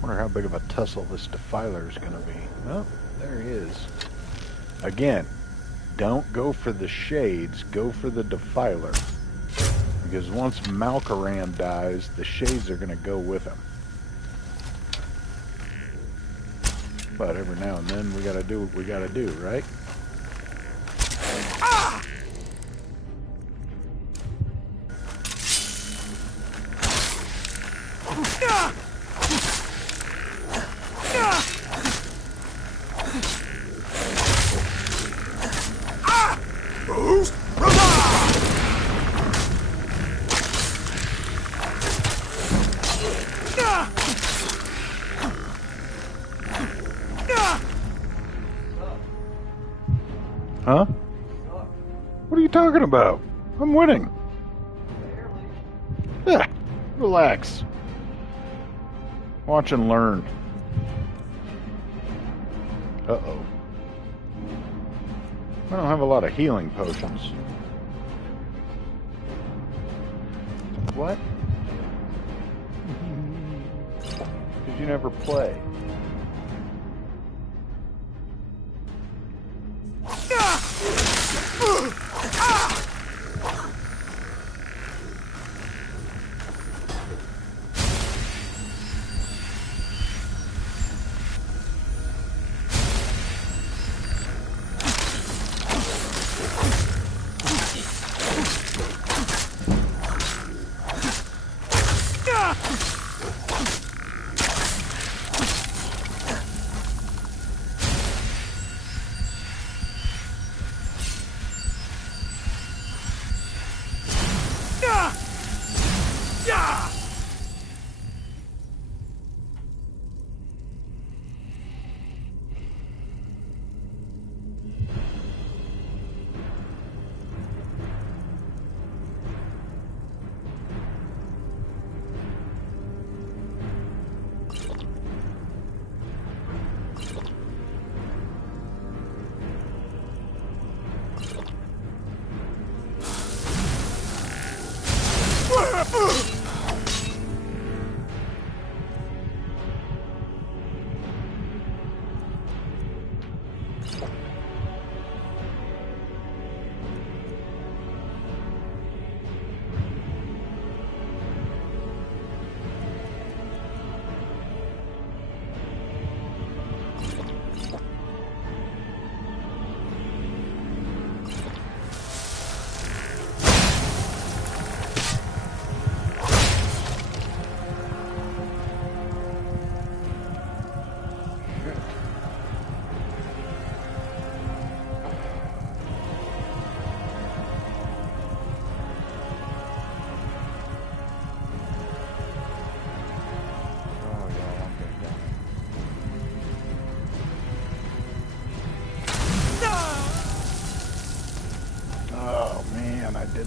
Wonder how big of a tussle this defiler is going to be. Oh, there he is. Again, don't go for the shades, go for the defiler. Because once Malkaran dies, the shades are going to go with him. But every now and then, we got to do what we got to do, right? Ah! Huh? What are you talking about? I'm winning. Yeah, relax. Watch and learn. Uh-oh. I don't have a lot of healing potions. What? Did you never play?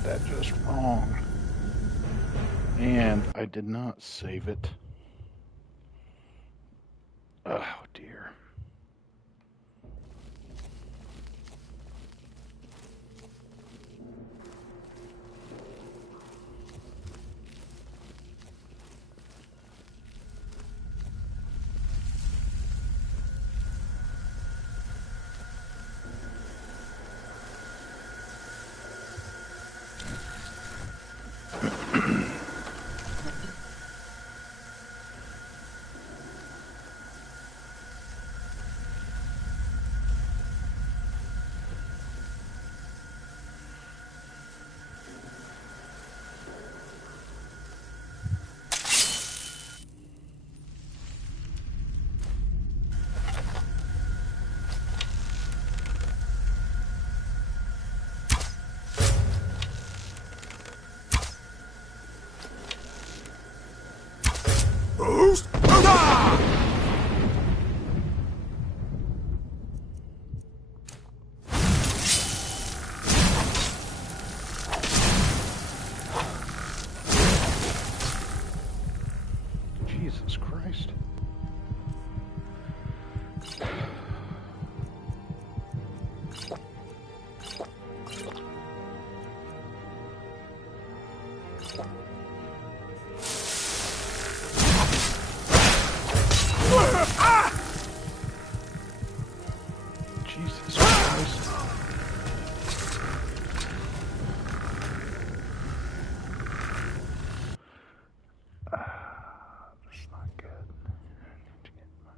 that just wrong. And I did not save it. Oh, dear. Jesus Christ. Jesus Christ. That's not good. I need to get my...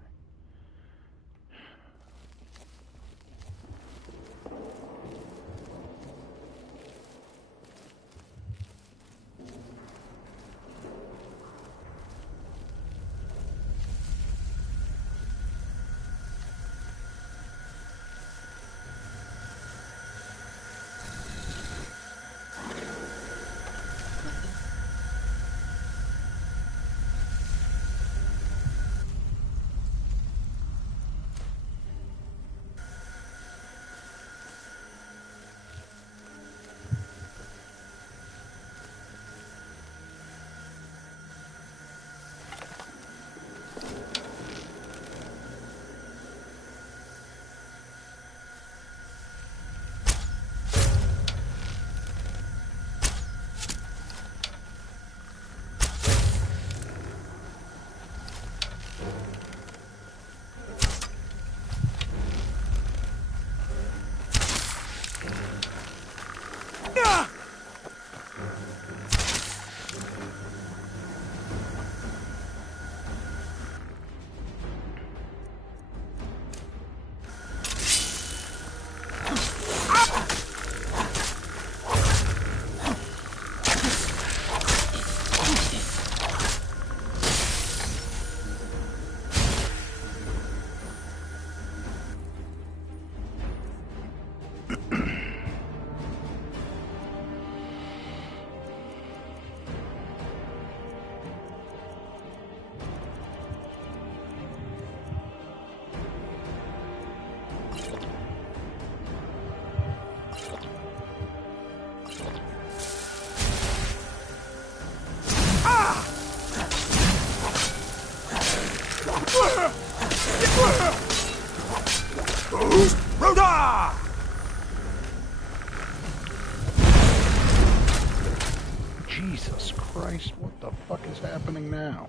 Jesus Christ, what the fuck is happening now?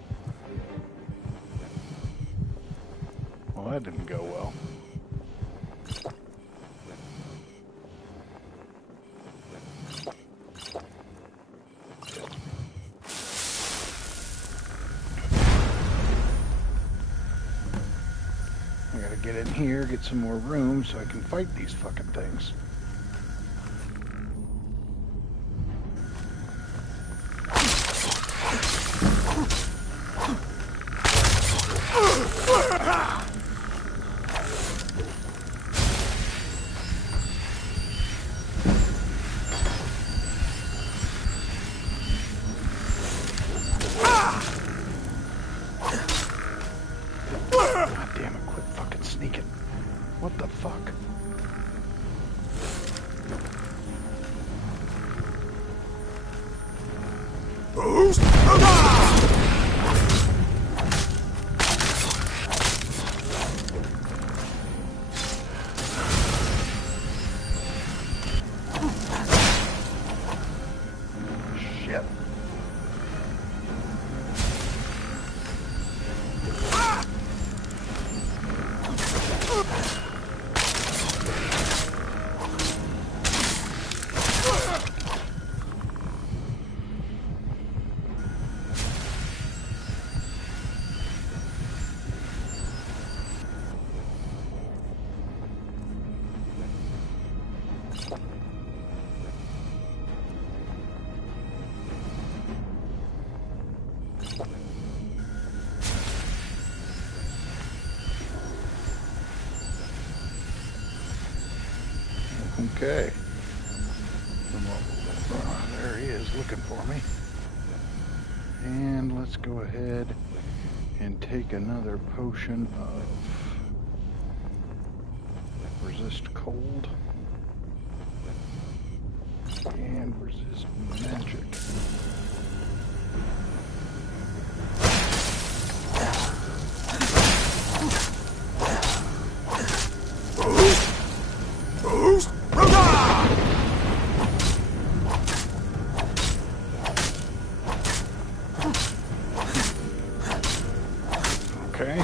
Well, that didn't go well. I gotta get in here, get some more room so I can fight these fucking things. God damn it, quit fucking sneaking. What the fuck? Okay. There he is looking for me. And let's go ahead and take another potion of resist cold and resist magic. Okay.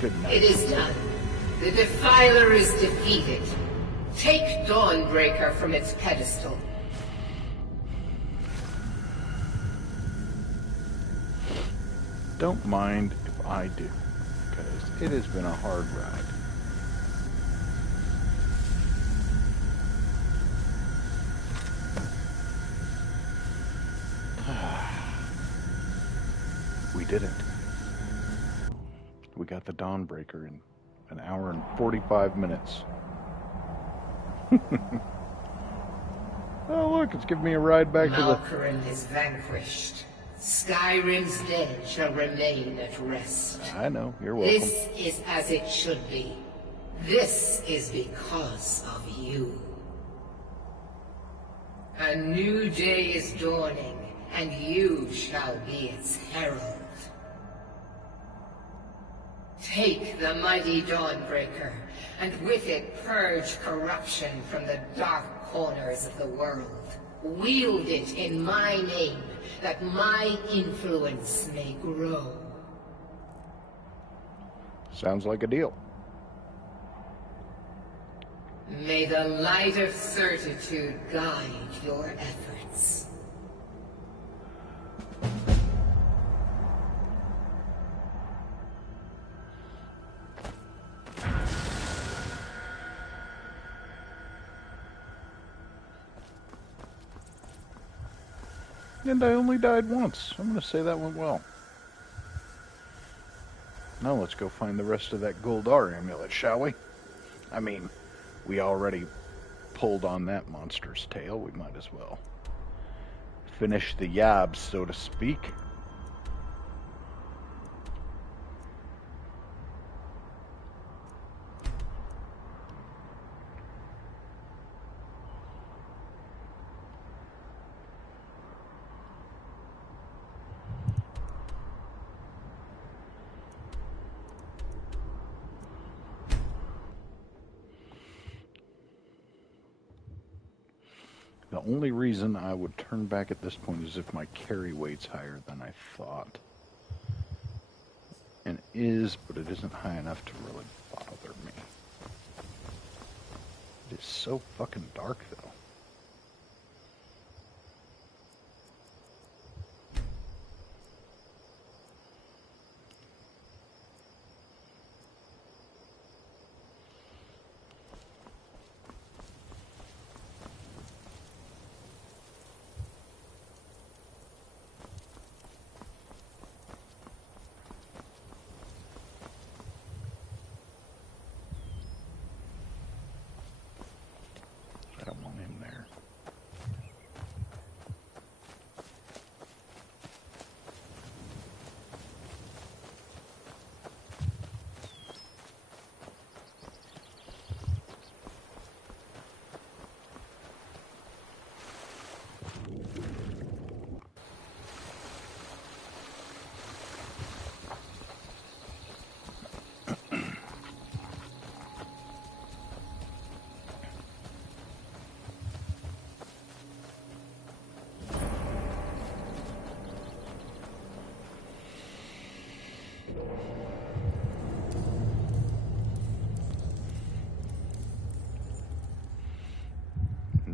Good night. It is done. The Defiler is defeated. Take Dawnbreaker from its pedestal. Don't mind if I do, because it has been a hard ride. We did it. We got the Dawnbreaker in an hour and 45 minutes. Oh, look, it's giving me a ride back to the... Malkaran is vanquished. Skyrim's dead shall remain at rest. I know, you're welcome. This is as it should be. This is because of you. A new day is dawning, and you shall be its herald. Take the mighty Dawnbreaker, and with it purge corruption from the dark corners of the world. Wield it in my name, that my influence may grow. Sounds like a deal. May the light of certitude guide your efforts. And I only died once. I'm going to say that went well. Now let's go find the rest of that Goldar amulet, shall we? I mean, we already pulled on that monster's tail. We might as well finish the yabs, so to speak. The only reason I would turn back at this point is if my carry weight's higher than I thought. And it is, but it isn't high enough to really bother me. It is so fucking dark, though.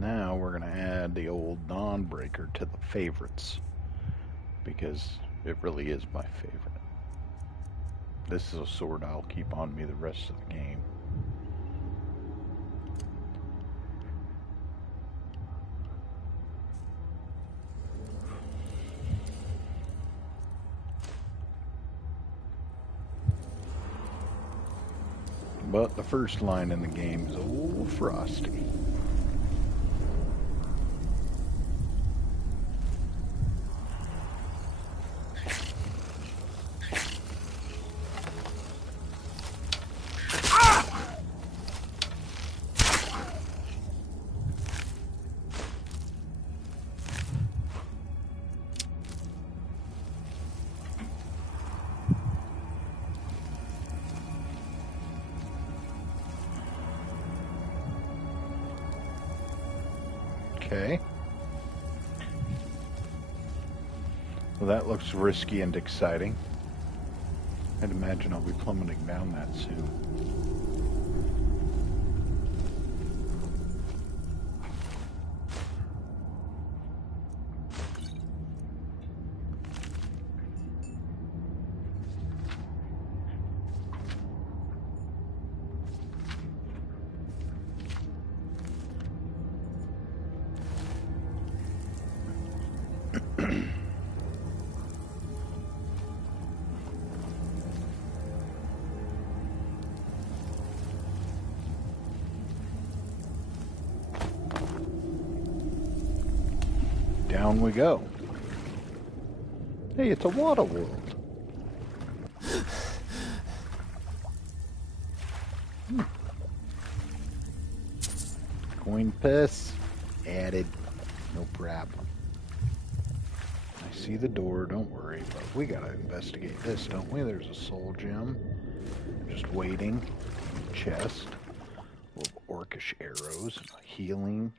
now we're going to add the old dawnbreaker to the favorites, because it really is my favorite. This is a sword I'll keep on me the rest of the game. But the first line in the game is old Frosty. Okay. Well, that looks risky and exciting. I'd imagine I'll be plummeting down that soon. Down we go. Hey, it's a water world. Coin piss added. No problem. I see the door, don't worry, but we gotta investigate this, don't we? There's a soul gem. Just waiting. Chest. Little orcish arrows. Healing.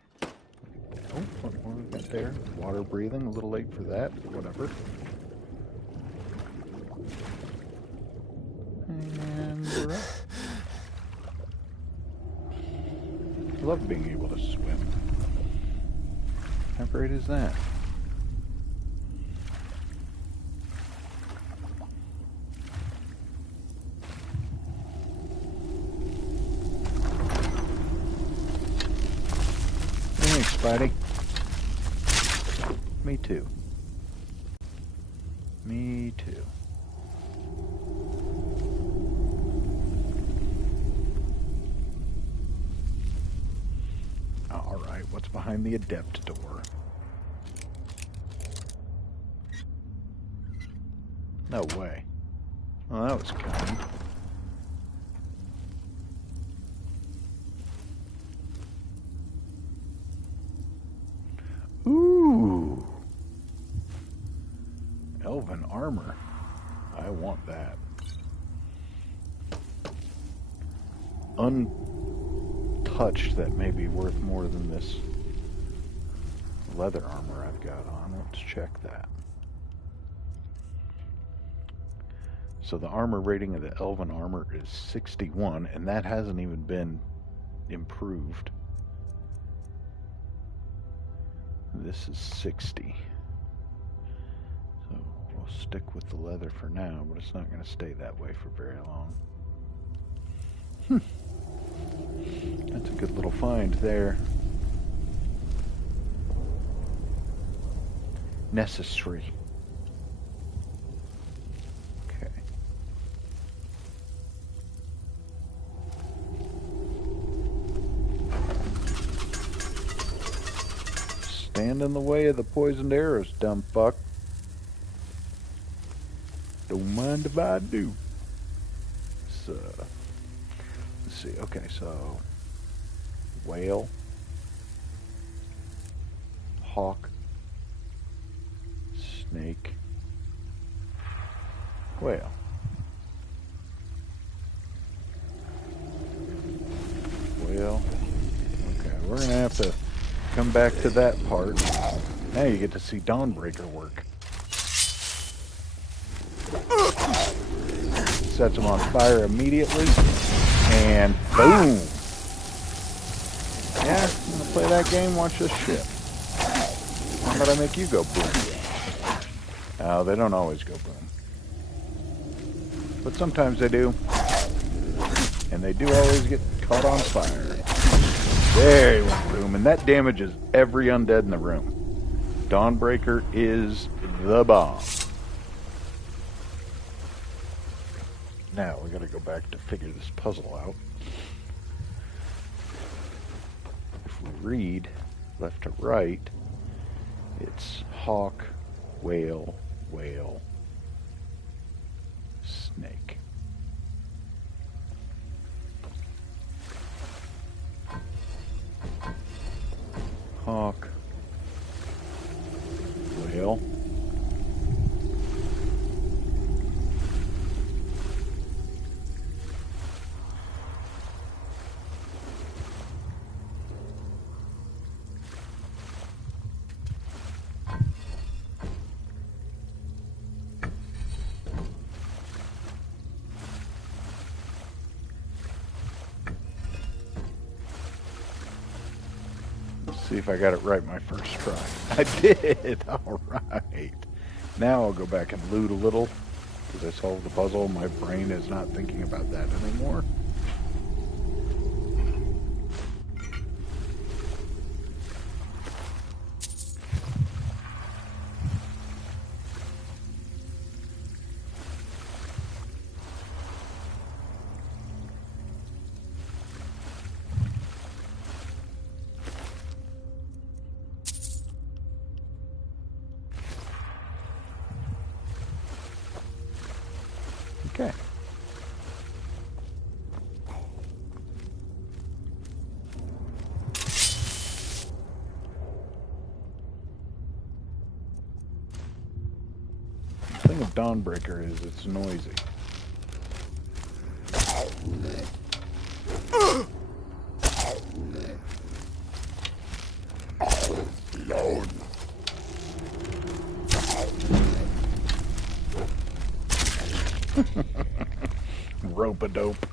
Oh, what we got there? Water breathing, a little late for that, but whatever. And we're up. I love being able to swim. How great is that? Thanks, Spidey. Me too. Me too. Alright, what's behind the adept door? No way. Well, that was kind. Ooh. Elven armor. I want that. Untouched, that may be worth more than this leather armor I've got on. Let's check that. So the armor rating of the elven armor is 61, and that hasn't even been improved. This is 60. So we'll stick with the leather for now, but it's not going to stay that way for very long. That's a good little find there. Necessary. Okay. Stand in the way of the poisoned arrows, dumb fuck. Don't mind if I do. So, let's see. Okay, so whale, hawk, snake, whale. Whale. Okay, we're gonna have to come back to that part. Now you get to see Dawnbreaker work. Sets them on fire immediately, and boom! Yeah, play that game? Watch this shit. How about I make you go boom? Oh, they don't always go boom. But sometimes they do. And they do always get caught on fire. There you went boom. And that damages every undead in the room. Dawnbreaker is the bomb. Now we gotta go back to figure this puzzle out. If we read left to right, it's hawk, whale, whale, snake. Hawk, whale, see if I got it right my first try. I did! Alright. Now I'll go back and loot a little, because I solved the puzzle. My brain is not thinking about that anymore. Okay. The thing of Dawnbreaker is it's noisy. Rope-a-dope.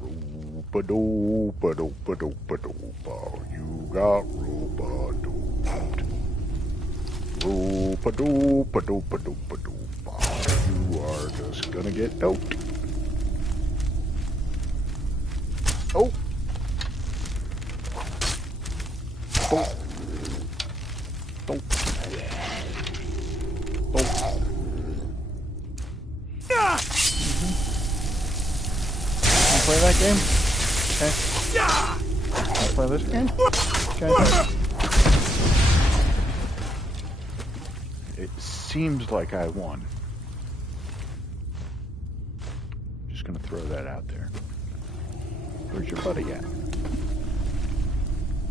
Rope-a-dope-a-dope-a-dope-a-dope. You got rope-a-doped. Rope-a-dope-a-dope-a-dope-a-dope. You are just gonna get doped. Oh! Dope. Dope. Play that game? Okay. I'll play this game? Okay. It seems like I won. Just gonna throw that out there. Where's your buddy at?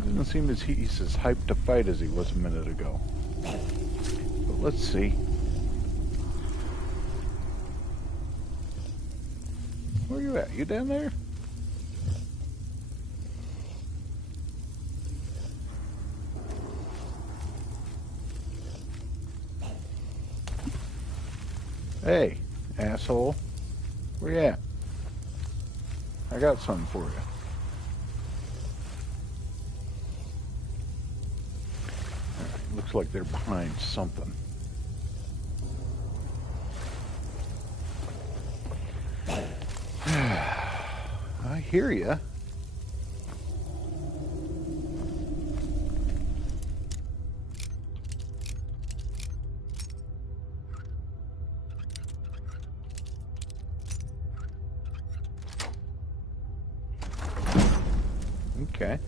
Doesn't seem as he's as hyped to fight as he was a minute ago. But let's see. Where you at? You down there? Hey, asshole. Where you at? I got something for you. Alright, looks like they're behind something. I hear ya. Okay.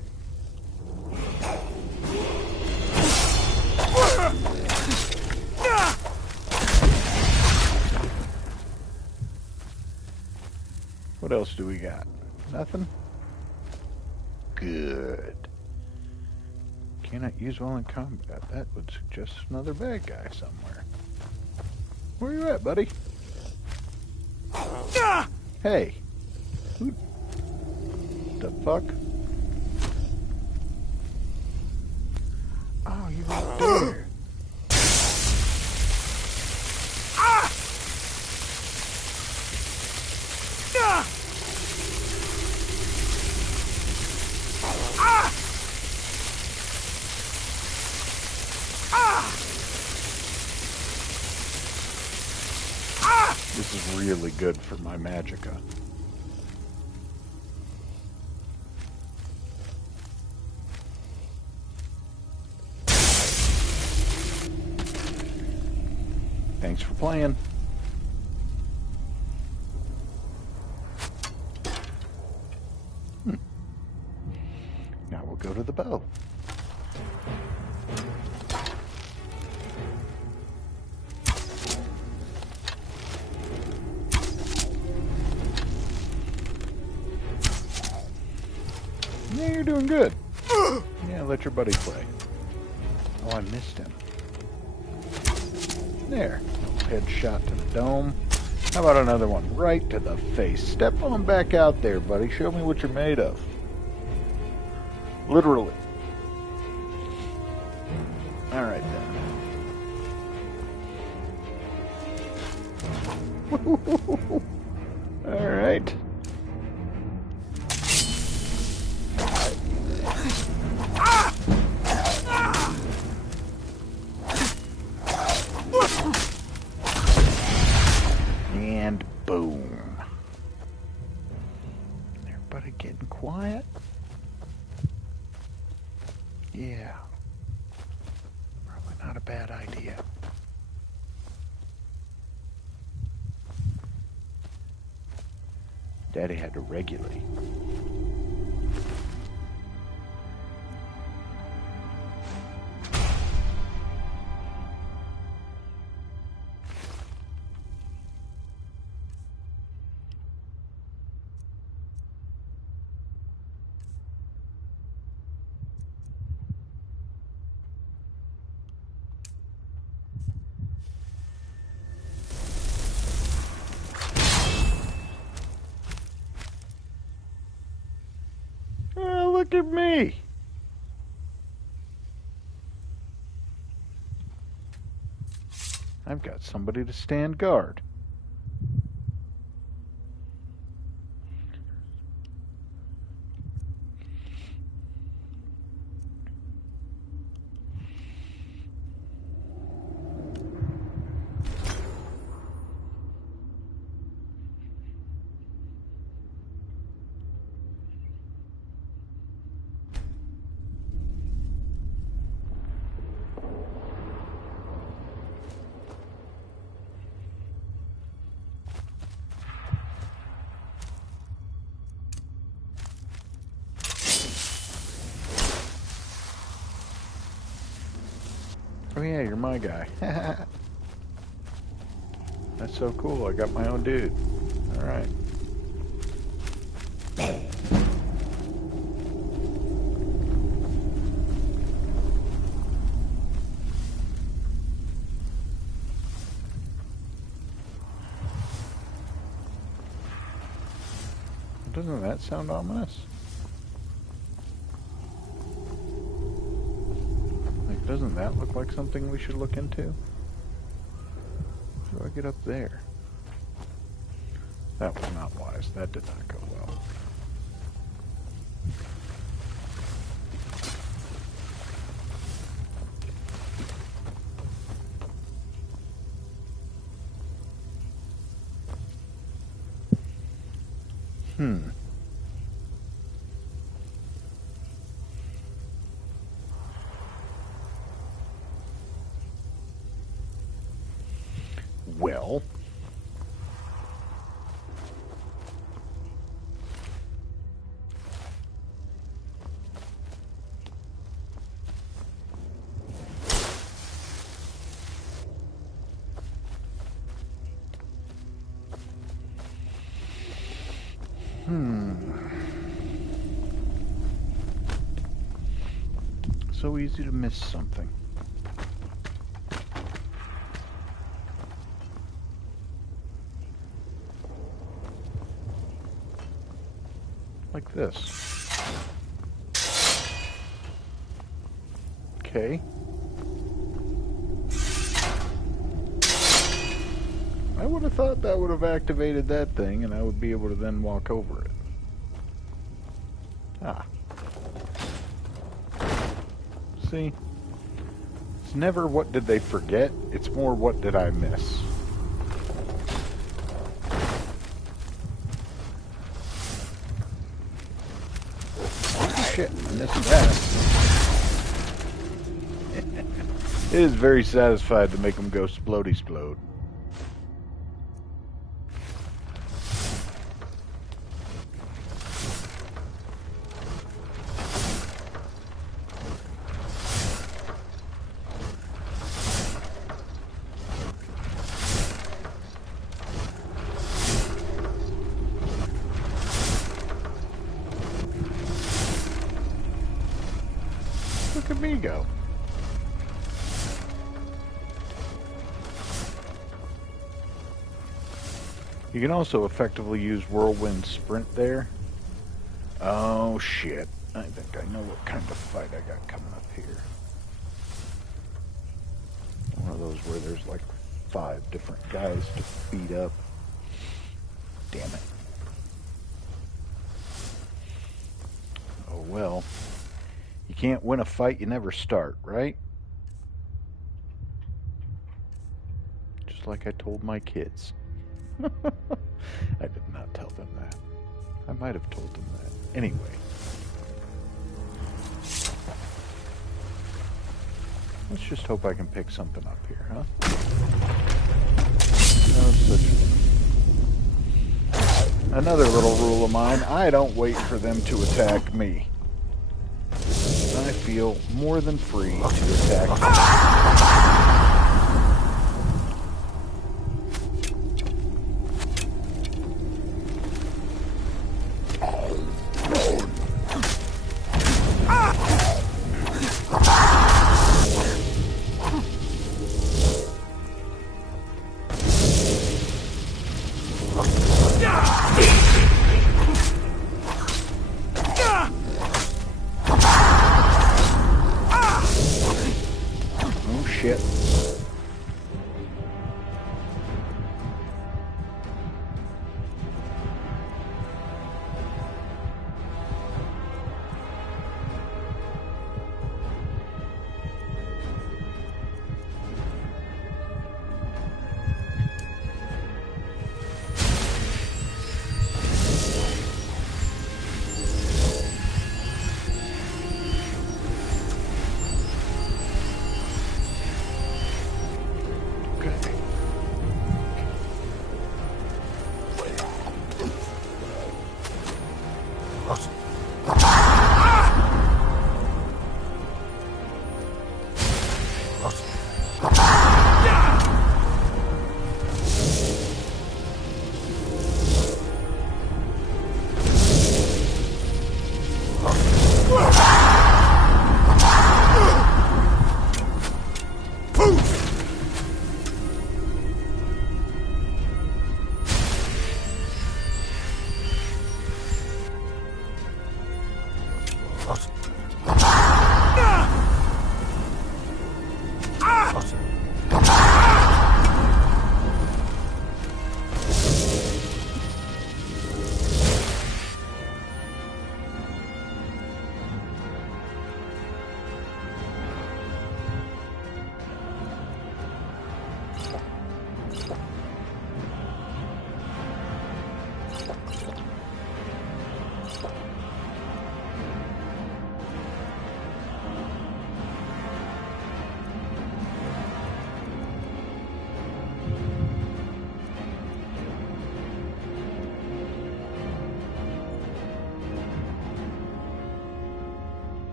What else do we got? Nothing? Good. Cannot use while in combat. That would suggest another bad guy somewhere. Where you at, buddy? Hey! Who the fuck? Oh, you right there. really good for my magicka. Thanks for playing. Now we'll go to the bow. Yeah, you're doing good. Yeah, let your buddy play. Oh, I missed him. There. Headshot to the dome. How about another one right to the face? Step on back out there, buddy. Show me what you're made of. Literally. All right, then. All right. And boom. Everybody getting quiet? Yeah. Probably not a bad idea. Daddy had to regulate. Look at me. I've got somebody to stand guard. Oh yeah, you're my guy. That's so cool. I got my own dude. All right. Doesn't that sound ominous? Doesn't that look like something we should look into? How do I get up there? That was not wise. That did not go well. Well, so easy to miss something. Like this. Okay. I would have thought that would have activated that thing and I would be able to then walk over it. Ah. See? It's never what did they forget, it's more what did I miss. shit, I missed that. It is very satisfied to make them go splody-splode. Look at me go. You can also effectively use whirlwind sprint there. Oh shit. I think I know what kind of fight I got coming up here. One of those where there's like 5 different guys to beat up. Damn it. Oh well. You can't win a fight you never start, right? Just like I told my kids. I did not tell them that. I might have told them that. Anyway. Let's just hope I can pick something up here, huh? No such. Another little rule of mine, I don't wait for them to attack me. I feel more than free to attack them. Shit.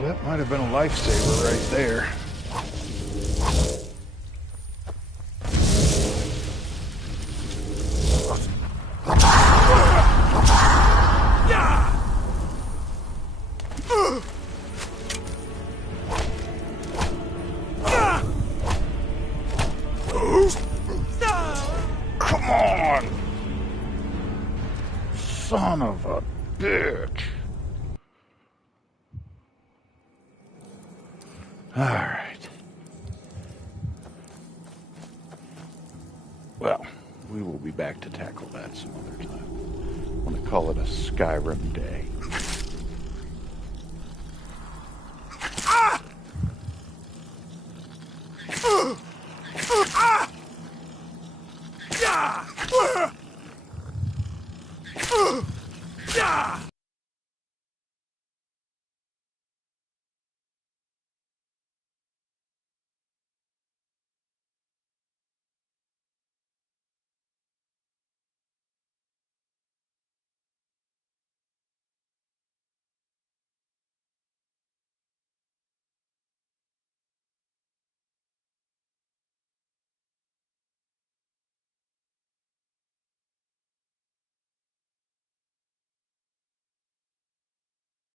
That might have been a lifesaver right there. Come on! Son of a bitch! Alright. Well, we will be back to tackle that some other time. I'm going to call it a Skyrim day. Ah!